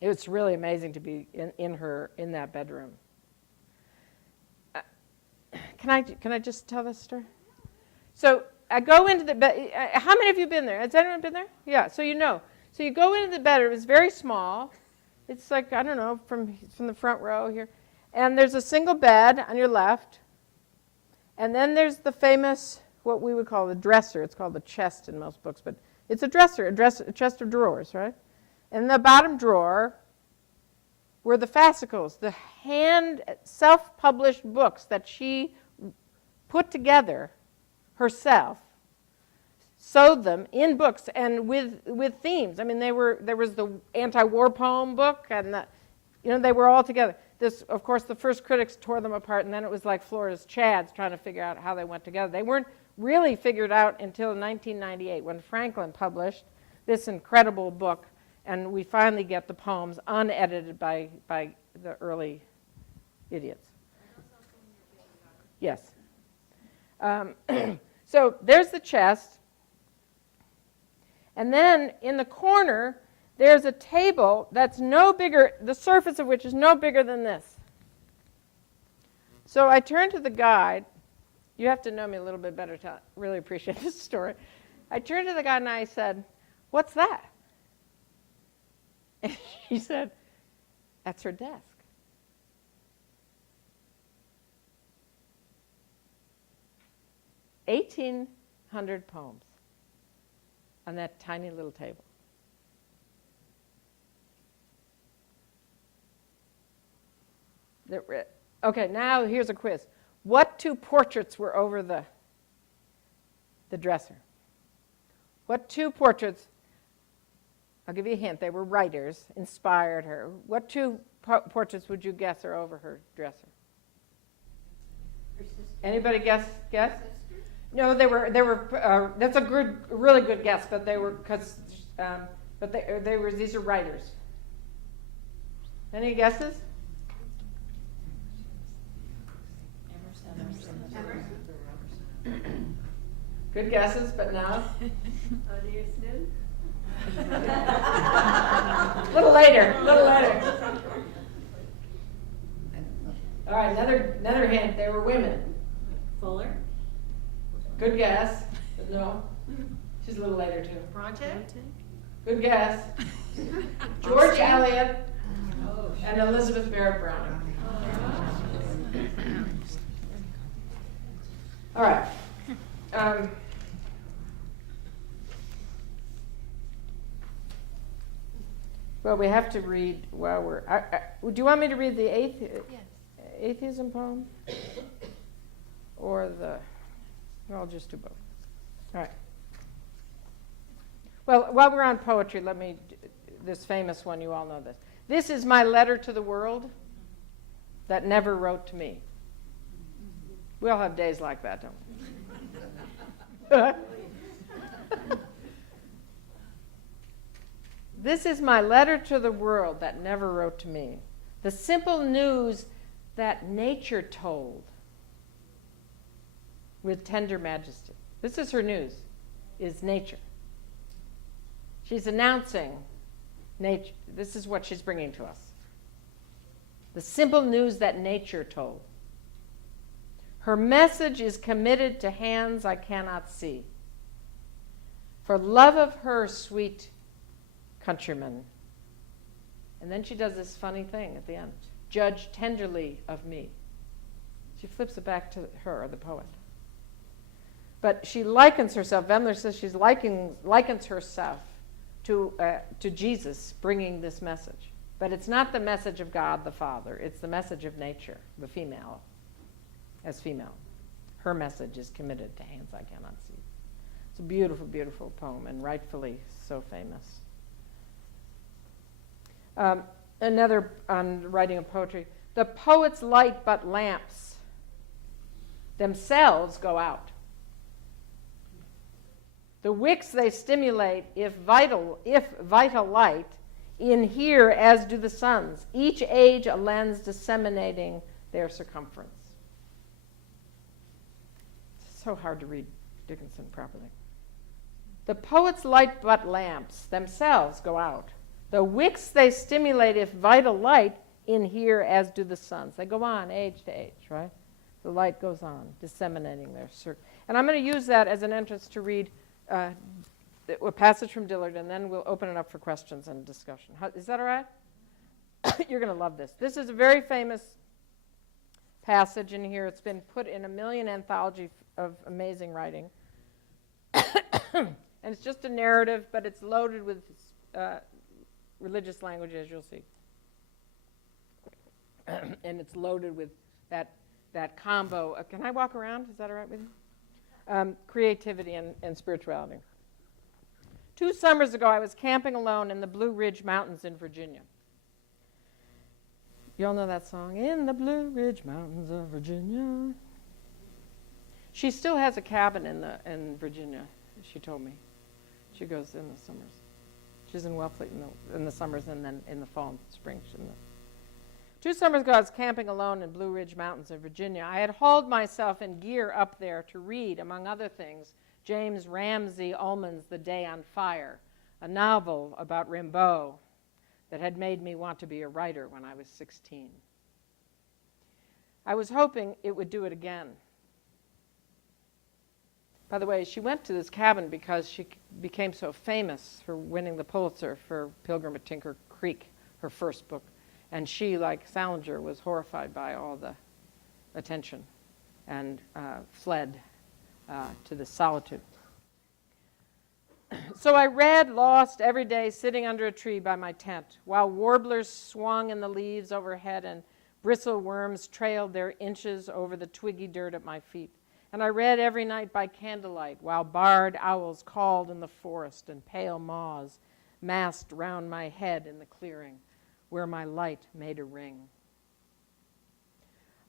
It was really amazing to be in that bedroom. Can I just tell this story? So I go into the bed. How many of you been there? Has anyone been there? Yeah, so you know. So you go into the bedroom. It's very small. It's like, I don't know, from the front row here. And there's a single bed on your left. And then there's the famous, what we would call the dresser. It's called the chest in most books, but it's a dresser, a chest of drawers, right? And in the bottom drawer were the fascicles, the hand self-published books that she put together herself, sewed them in books and with themes. I mean, there was the anti-war poem book, and they were all together. This, of course, the first critics tore them apart, and then it was like Florida's Chads trying to figure out how they went together. They weren't really figured out until 1998 when Franklin published this incredible book, and we finally get the poems unedited by the early idiots. Yes. So there's the chest. And then in the corner, there's a table that's no bigger, the surface of which is no bigger than this. So I turned to the guide. You have to know me a little bit better to really appreciate this story. I turned to the guide and I said, what's that? And she said, that's her desk. 1,800 poems on that tiny little table. Okay, now here's a quiz. What two portraits were over the dresser? What two portraits, I'll give you a hint, they were writers, inspired her. What two portraits would you guess are over her dresser? Anybody guess? No, they were. That's a really good guess, but they were these are writers. Any guesses? Good guesses, but no. A little later. All right, another hint. They were women. Fuller. Good guess, but no. She's a little later too. Project. Good guess. George Eliot and Elizabeth Barrett Browning. All right. Well, we have to read while we're. Do you want me to read the atheism poem, or the? Well, I'll just do both. All right. Well, while we're on poetry, this famous one, you all know this. This is my letter to the world that never wrote to me. We all have days like that, don't we? This is my letter to the world that never wrote to me. The simple news that nature told with tender majesty. This is her news, is nature. She's announcing nature. This is what she's bringing to us. The simple news that nature told. Her message is committed to hands I cannot see. For love of her sweet countrymen. And then she does this funny thing at the end. Judge tenderly of me. She flips it back to her, the poet. But she likens herself, Wendler says she likens herself to Jesus bringing this message. But it's not the message of God the Father. It's the message of nature, the female, as female. Her message is committed to hands I cannot see. It's a beautiful, beautiful poem, and rightfully so famous. Another on writing of poetry. The poets light but lamps themselves go out. The wicks they stimulate, if vital light, in here as do the suns, each age a lens disseminating their circumference. It's so hard to read Dickinson properly. The poets light but lamps themselves go out. The wicks they stimulate, if vital light, in here as do the suns. They go on age to age, right? The light goes on, disseminating their circle. And I'm going to use that as an entrance to read a passage from Dillard, and then we'll open it up for questions and discussion. Is that all right? You're going to love this. This is a very famous passage in here. It's been put in a million anthologies of amazing writing. And it's just a narrative, but it's loaded with religious language, as you'll see. And it's loaded with that combo. Can I walk around? Is that all right with you? Creativity and spirituality. 2 summers ago, I was camping alone in the Blue Ridge Mountains in Virginia. You all know that song? In the Blue Ridge Mountains of Virginia. She still has a cabin in Virginia, she told me. She goes in the summers. She's in Wellfleet in the summers, and then in the fall and spring. 2 summers ago, I was camping alone in Blue Ridge Mountains in Virginia. I had hauled myself in gear up there to read, among other things, James Ramsey Ullman's The Day on Fire, a novel about Rimbaud that had made me want to be a writer when I was 16. I was hoping it would do it again. By the way, she went to this cabin because she became so famous for winning the Pulitzer for Pilgrim at Tinker Creek, her first book. And she, like Salinger, was horrified by all the attention and fled to the solitude. So I read, lost every day, sitting under a tree by my tent, while warblers swung in the leaves overhead and bristleworms trailed their inches over the twiggy dirt at my feet. And I read every night by candlelight, while barred owls called in the forest and pale moths massed round my head in the clearing, where my light made a ring.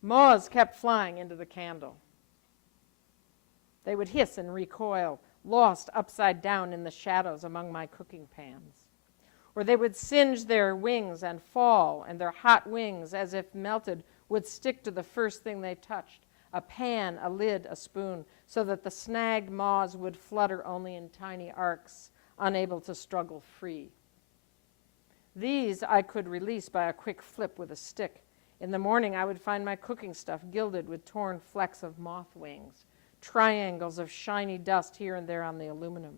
Moths kept flying into the candle. They would hiss and recoil, lost upside down in the shadows among my cooking pans. Or they would singe their wings and fall, and their hot wings, as if melted, would stick to the first thing they touched, a pan, a lid, a spoon, so that the snagged moths would flutter only in tiny arcs, unable to struggle free. These I could release by a quick flip with a stick. In the morning, I would find my cooking stuff gilded with torn flecks of moth wings, triangles of shiny dust here and there on the aluminum.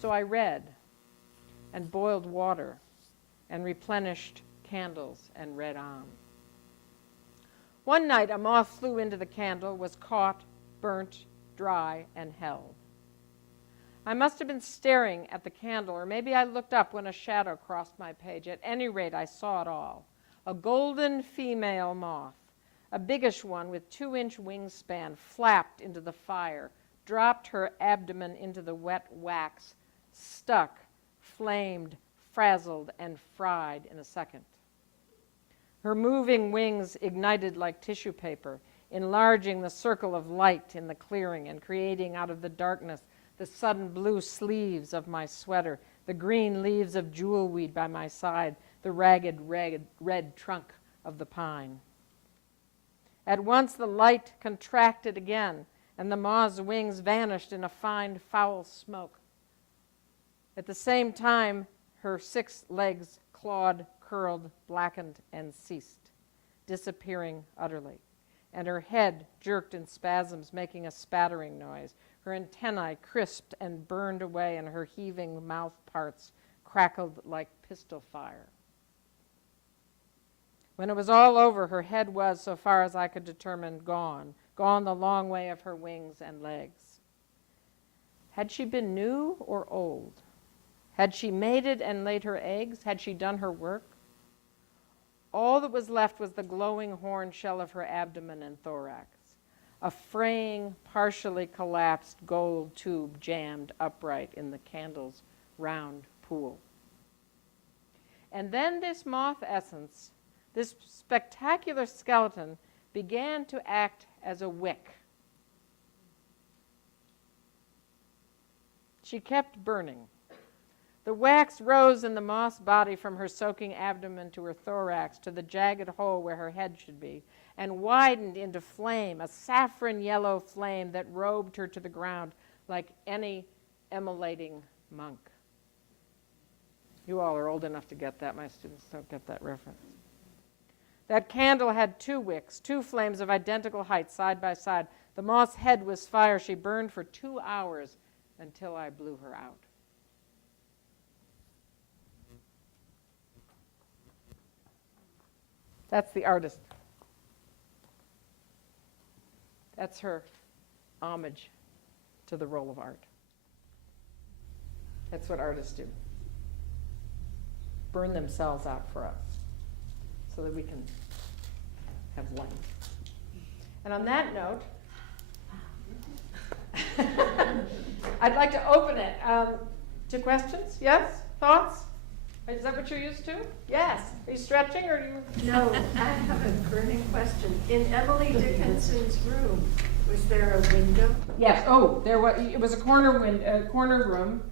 So I read and boiled water and replenished candles and read on. One night, a moth flew into the candle, was caught, burnt, dry, and held. I must have been staring at the candle, or maybe I looked up when a shadow crossed my page. At any rate, I saw it all. A golden female moth, a biggish one with 2-inch wingspan, flapped into the fire, dropped her abdomen into the wet wax, stuck, flamed, frazzled, and fried in a second. Her moving wings ignited like tissue paper, enlarging the circle of light in the clearing and creating out of the darkness the sudden blue sleeves of my sweater, the green leaves of jewelweed by my side, the ragged red trunk of the pine. At once the light contracted again, and the moth's wings vanished in a fine, foul smoke. At the same time, her 6 legs clawed, curled, blackened, and ceased, disappearing utterly. And her head jerked in spasms, making a spattering noise. Her antennae crisped and burned away, and her heaving mouth parts crackled like pistol fire. When it was all over, her head was, so far as I could determine, gone the long way of her wings and legs. Had she been new or old? Had she mated and laid her eggs? Had she done her work? All that was left was the glowing horn shell of her abdomen and thorax, a fraying, partially collapsed gold tube jammed upright in the candle's round pool. And then this moth essence, this spectacular skeleton, began to act as a wick. She kept burning. The wax rose in the moth's body from her soaking abdomen to her thorax, to the jagged hole where her head should be, and widened into flame, a saffron yellow flame that robed her to the ground like any emulating monk. You all are old enough to get that. My students don't get that reference. That candle had 2 wicks, 2 flames of identical height side by side. The moth's head was fire. She burned for 2 hours until I blew her out. That's the artist. That's her homage to the role of art. That's what artists do. Burn themselves out for us so that we can have light. And on that note, I'd like to open it to questions. Yes? Thoughts? Is that what you're used to? Yes. Are you stretching or do you? No, I have a burning question. In Emily Dickinson's room, was there a window? Yes. Oh, there was. It was a corner room,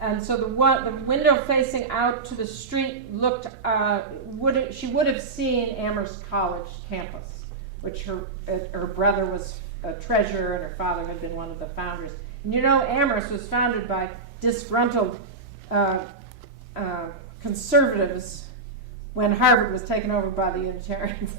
and so the window facing out to the street looked. She would have seen Amherst College campus, which her brother was a treasurer and her father had been one of the founders. And you know, Amherst was founded by disgruntled conservatives when Harvard was taken over by the Unitarians.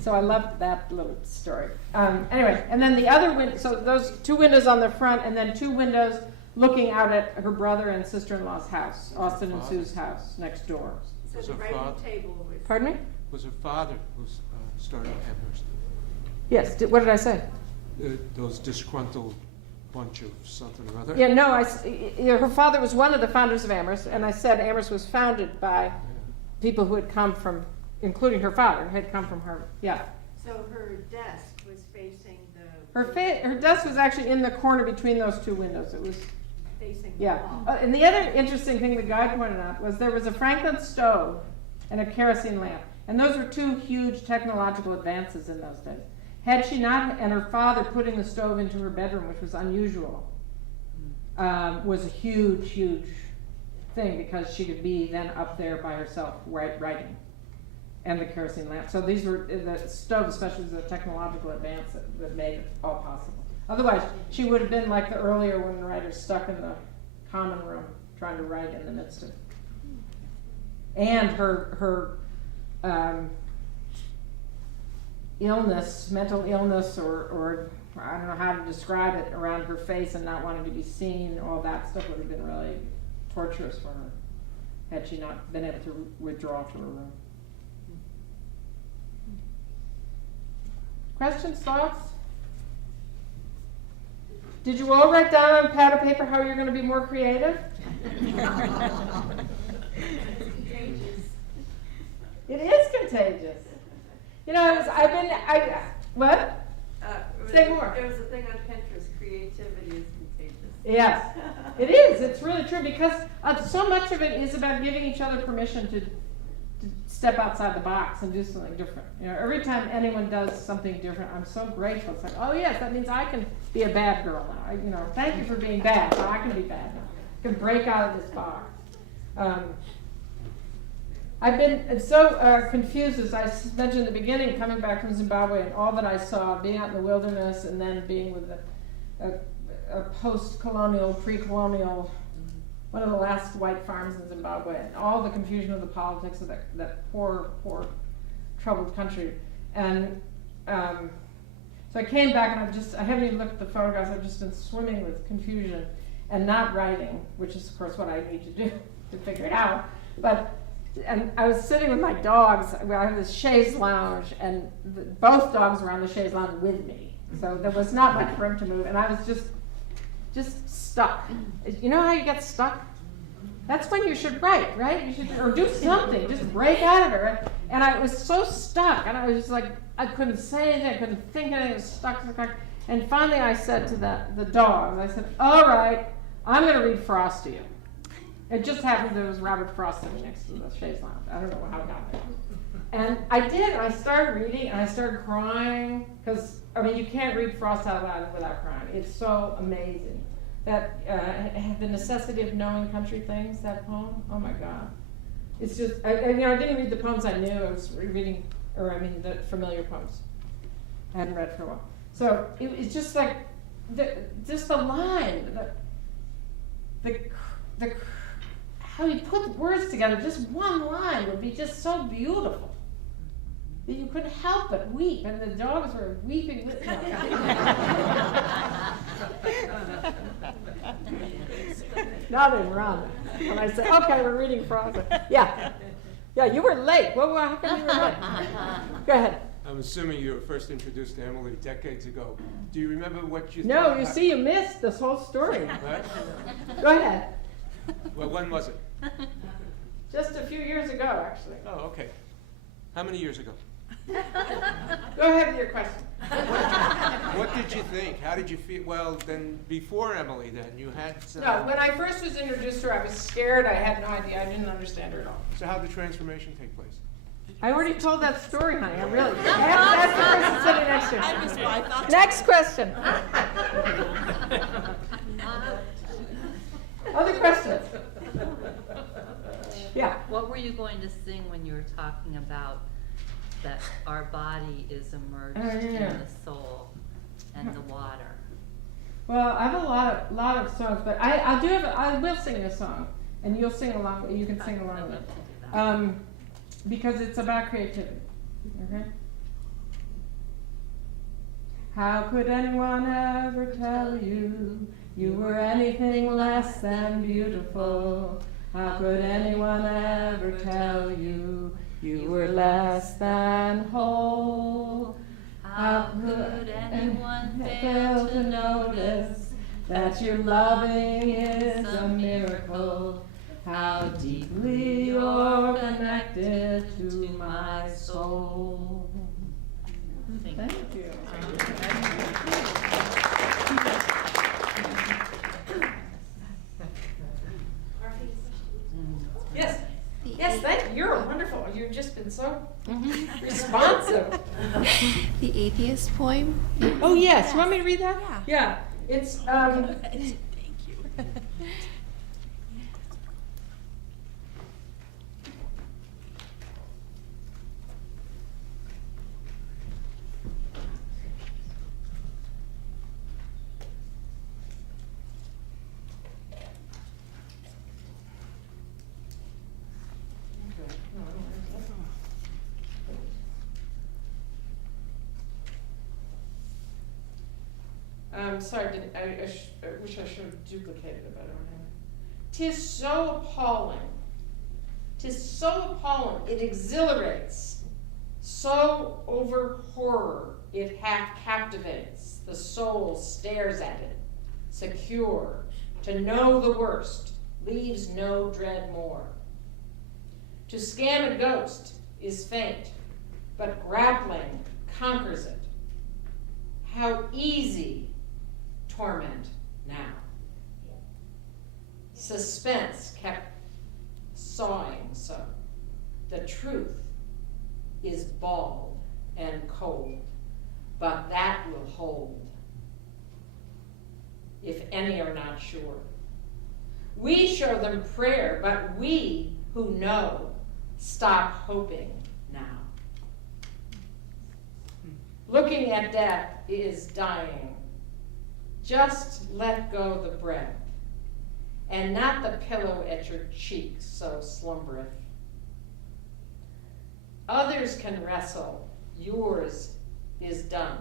So I loved that little story. Anyway, and then the other window, so those 2 windows on the front, and then 2 windows looking out at her brother and sister-in-law's house, Austin and Sue's house next door. So the writing table was... Pardon me? Was her father who started Amherst? Yes. What did I say? Those disgruntled bunch of something or other? Yeah, no, her father was one of the founders of Amherst, and I said Amherst was founded by people who had come from, including her father, had come from Harvard. Yeah. So her desk was facing the... Her desk was actually in the corner between those 2 windows. It was facing yeah. the wall. And the other interesting thing the guy pointed out was there was a Franklin stove and a kerosene lamp, and those were 2 huge technological advances in those days. Had she not, and her father putting the stove into her bedroom, which was unusual, was a huge, huge thing because she could be then up there by herself writing, and the kerosene lamp. So these were, the stove especially was a technological advance that made it all possible. Otherwise, she would have been like the earlier women writers stuck in the common room trying to write in the midst of. And her illness, mental illness, or I don't know how to describe it, around her face and not wanting to be seen, all that stuff would have been really torturous for her had she not been able to withdraw to her room. Questions, thoughts? Did you all write down on pad of paper how you're going to be more creative? It is contagious. You know, what? Say more. It was a thing on Pinterest, creativity is contagious. Yes, it is. It's really true because so much of it is about giving each other permission to step outside the box and do something different. You know, every time anyone does something different, I'm so grateful. It's like, oh yes, that means I can be a bad girl now. Thank you for being bad, so I can be bad now. I can break out of this box. I've been so confused, as I mentioned in the beginning, coming back from Zimbabwe and all that I saw, being out in the wilderness and then being with a post-colonial, pre-colonial one of the last white farms in Zimbabwe, and all the confusion of the politics of that poor, troubled country. And so I came back, and I haven't even looked at the photographs. I've just been swimming with confusion and not writing, which is, of course, what I need to do to figure it out. And I was sitting with my dogs. I have this chaise lounge, and both dogs were on the chaise lounge with me. So there was not much room to move, and I was just stuck. You know how you get stuck? That's when you should write, right? You should, or do something, just break out of it. Right? And I was so stuck, and I was just like, I couldn't say anything, I couldn't think anything, I was stuck. And finally I said to the dogs, I said, all right, I'm going to read Frost to you. It just happened there was Robert Frost sitting next to the chaise lounge. I don't know how it got there. And I did, and I started reading, and I started crying, because, I mean, you can't read Frost out loud without crying. It's so amazing. That, The Necessity of Knowing Country Things, that poem, oh my God. It's just, I didn't read the poems I knew, I was reading, the familiar poems I hadn't read for a while. So it's just like, just the line, how you put words together, just one line would be just so beautiful that you couldn't help but weep, and the dogs were weeping with me. Now they run. And I said, okay, we're reading Frost. Yeah, you were late. Well, how come you were late? Go ahead. I'm assuming you were first introduced to Emily decades ago. Do you remember what you No, thought? you see, you missed this whole story. What? Go ahead. Well, when was it? Just a few years ago, actually. Oh, okay. How many years ago? Go ahead with your question. What did you think? How did you feel? Well, then, before Emily, then, you had some... No, when I first was introduced to her, I was scared. I had no idea. I didn't understand her at all. So how did the transformation take place? I already told that story, honey. I really. That's the person sitting next to you. I missed what I thought. Next question. Other questions? Yeah. What were you going to sing when you were talking about that our body is immersed in the soul and the water? Well, I have a lot of songs, but I will sing a song, and you'll sing along. You can sing along with it, because it's about creativity. Okay. How could anyone ever tell you were anything less than beautiful? How could anyone ever tell you were less than whole? How could anyone fail to notice that your loving is a miracle? How deeply you're connected to my soul. Thank you. Yes, thank you. You're wonderful. You've just been so responsive. The atheist poem? Oh, yes. You want me to read that? Yeah. Yeah. It's, Thank you. sorry, I wish I should have duplicated it, but I don't have it. 'Tis so appalling. 'Tis so appalling, it exhilarates. So over horror, it half captivates. The soul stares at it, secure. To know the worst leaves no dread more. To scan a ghost is faint, but grappling conquers it. How easy torment now. Suspense kept sawing so. The truth is bald and cold, but that will hold, if any are not sure. We show them prayer, but we who know stop hoping now. Looking at death is dying. Just let go the breath and not the pillow at your cheek so slumbereth. Others can wrestle, yours is done.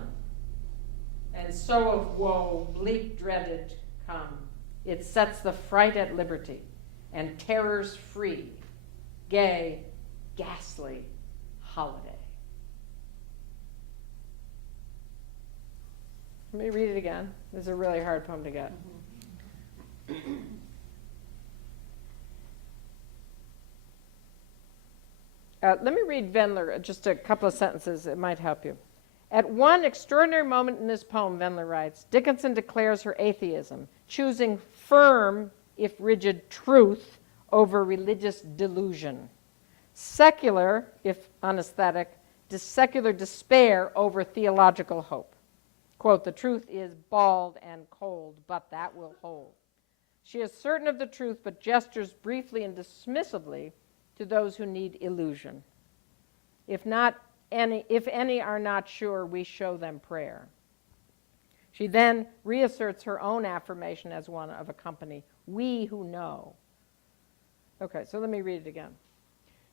And so of woe, bleak dreaded come. It sets the fright at liberty, and terrors free, gay, ghastly holiday. Let me read it again. This is a really hard poem to get. Let me read Wendler, just a couple of sentences. It might help you. At one extraordinary moment in this poem, Wendler writes, Dickinson declares her atheism, choosing firm, if rigid, truth over religious delusion. Secular, if unaesthetic, secular despair over theological hope. Quote, the truth is bald and cold, but that will hold. She is certain of the truth, but gestures briefly and dismissively to those who need illusion. If any are not sure, we show them prayer. She then reasserts her own affirmation as one of a company, we who know. Okay, so let me read it again.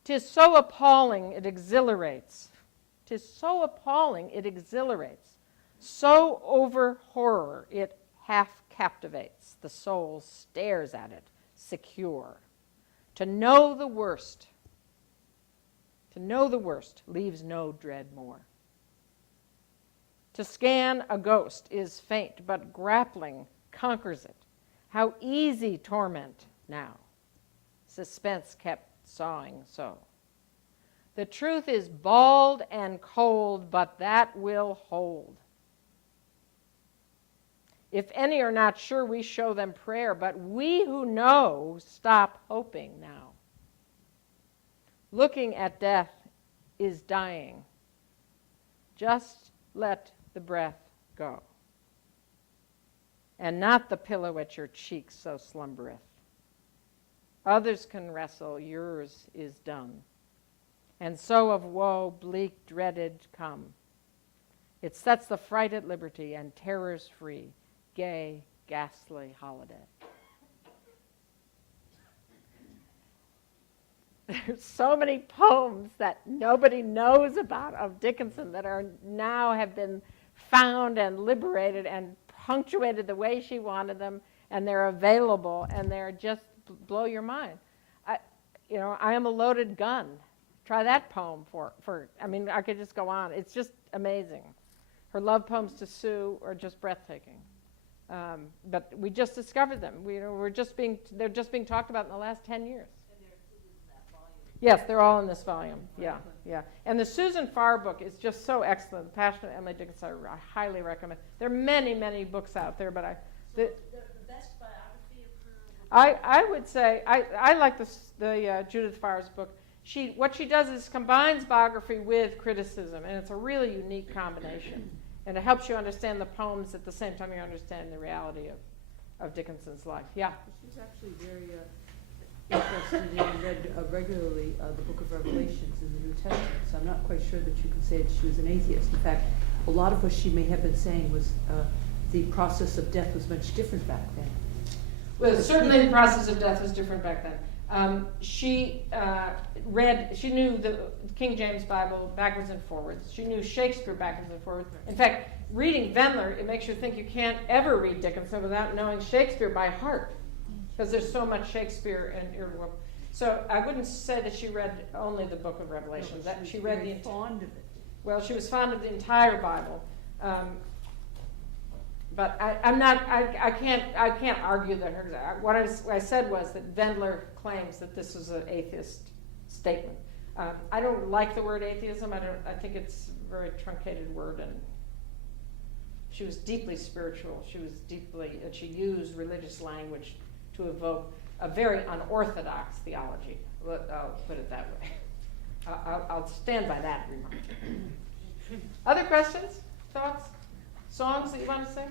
'Tis so appalling it exhilarates. 'Tis so appalling it exhilarates. So over horror it half captivates. The soul stares at it, secure. To know the worst leaves no dread more. To scan a ghost is faint, but grappling conquers it. How easy torment now. Suspense kept sawing so. The truth is bald and cold, but that will hold. If any are not sure, we show them prayer, but we who know stop hoping now. Looking at death is dying. Just let the breath go. And not the pillow at your cheek so slumbereth. Others can wrestle, yours is done. And so of woe bleak dreaded come. It sets the fright at liberty and terrors free. Gay, ghastly holiday. There's so many poems that nobody knows about of Dickinson that are now have been found and liberated and punctuated the way she wanted them, and they're available, and they're just blow your mind. I am a loaded gun. Try that poem I could just go on. It's just amazing. Her love poems to Sue are just breathtaking. But we just discovered them. They're just being talked about in the last 10 years. And they're included in that volume. Yes, they're all in this volume. Yeah. And the Susan Farr book is just so excellent. The Passion of Emily Dickinson, I highly recommend. There are many, many books out there, but the best biography of her. I would say I like the Judith Farr's book. What she does is combines biography with criticism, and it's a really unique combination. And it helps you understand the poems at the same time you understand the reality of Dickinson's life. Yeah? She's actually very interested in and read regularly the Book of Revelations in the New Testament, so I'm not quite sure that you can say that she was an atheist. In fact, a lot of what she may have been saying was the process of death was much different back then. Well, certainly the process of death was different back then. She knew the King James Bible backwards and forwards. She knew Shakespeare backwards and forwards. In fact, reading Wendler, it makes you think you can't ever read Dickinson without knowing Shakespeare by heart, because there's so much Shakespeare in your world. So I wouldn't say that she read only the Book of Revelation. No, that she she was read very the fond of it. Well, she was fond of the entire Bible. But I can't argue that her. What I said was that Wendler claims that this was an atheist statement. I don't like the word atheism. I think it's a very truncated word, and she was deeply spiritual. She used religious language to evoke a very unorthodox theology. I'll put it that way. I'll stand by that remark. Other questions, thoughts? Songs that you want to sing?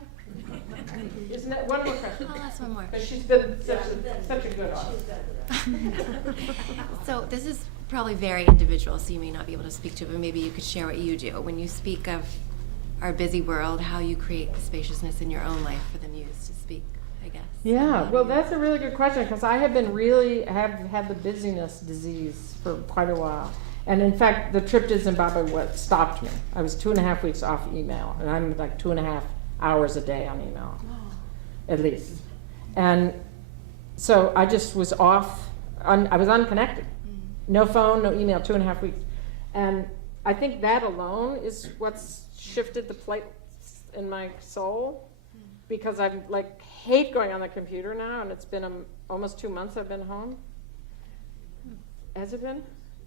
Isn't that one more question? I'll ask one more. Because she's been such a good author. So this is probably very individual, so you may not be able to speak to it, but maybe you could share what you do. When you speak of our busy world, how you create the spaciousness in your own life for the muse to speak, I guess. Yeah, well, that's a really good question, because I have have had the busyness disease for quite a while. And in fact, the trip to Zimbabwe what stopped me. I was 2.5 weeks off email, and I'm like 2.5 hours a day on email, at least. And so I just was off, I was unconnected. No phone, no email, 2.5 weeks. And I think that alone is what's shifted the plate in my soul, because I like hate going on the computer now, and it's been almost 2 months I've been home. Has it been?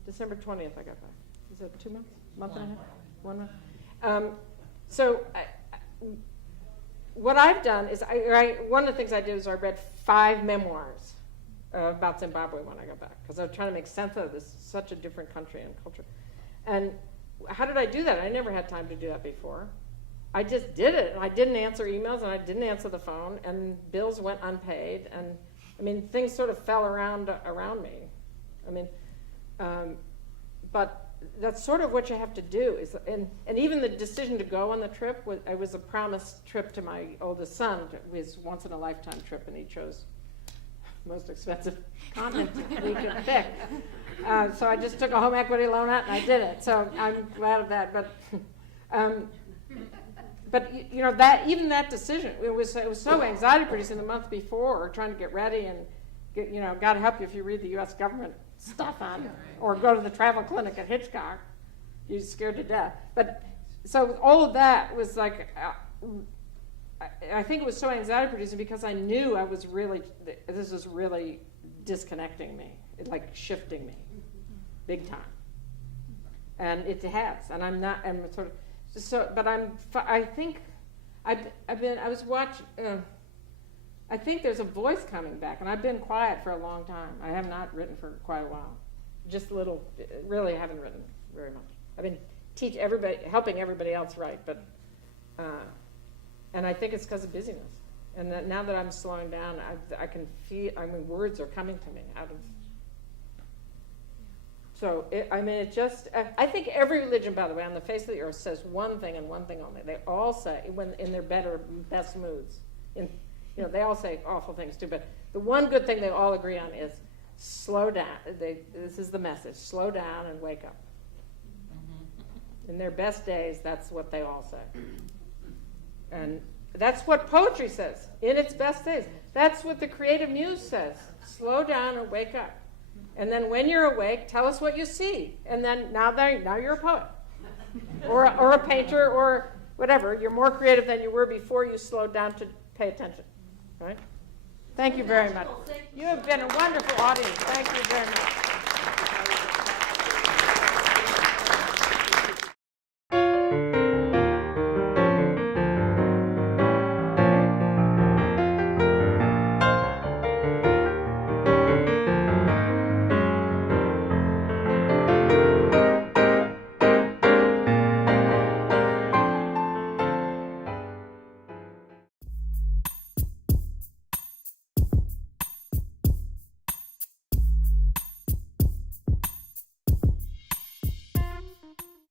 December 20th I got back. Is it 2 months? Month and a half? 1 month? What I've done is, one of the things I did is I read 5 memoirs about Zimbabwe when I got back, because I was trying to make sense of this, such a different country and culture. And how did I do that? I never had time to do that before. I just did it, and I didn't answer emails, and I didn't answer the phone, and bills went unpaid, and I mean, things sort of fell around me. I mean, but that's sort of what you have to do. And even the decision to go on the trip, it was a promised trip to my oldest son. It was once in a lifetime trip, and he chose most expensive continent we could pick. So I just took a home equity loan out, and I did it. So I'm glad of that. But you know, that even that decision, it was so anxiety producing the month before, trying to get ready and get, you know, God help you if you read the U.S. government stuff on it, or go to the travel clinic at Hitchcock, you're scared to death. But so all of that was like, I think it was so anxiety producing because I knew this was really disconnecting me, like shifting me, big time. And it has, and I'm sort of. So, but I think I was watching, I think there's a voice coming back, and I've been quiet for a long time. I have not written for quite a while. Just a little, really haven't written very much. I've been helping everybody else write, but, and I think it's because of busyness. And that now that I'm slowing down, I can feel, words are coming to me out of. So, I think every religion, by the way, on the face of the earth says one thing and one thing only. They all say, when in their best moods, they all say awful things too, but the one good thing they all agree on is slow down. This is the message, slow down and wake up. In their best days, that's what they all say. And that's what poetry says, in its best days. That's what the creative muse says, slow down and wake up. And then when you're awake, tell us what you see. And then now you're a poet. or a painter or whatever. You're more creative than you were before you slowed down to pay attention. Right? Thank you very much. You have been a wonderful audience. Thank you very much.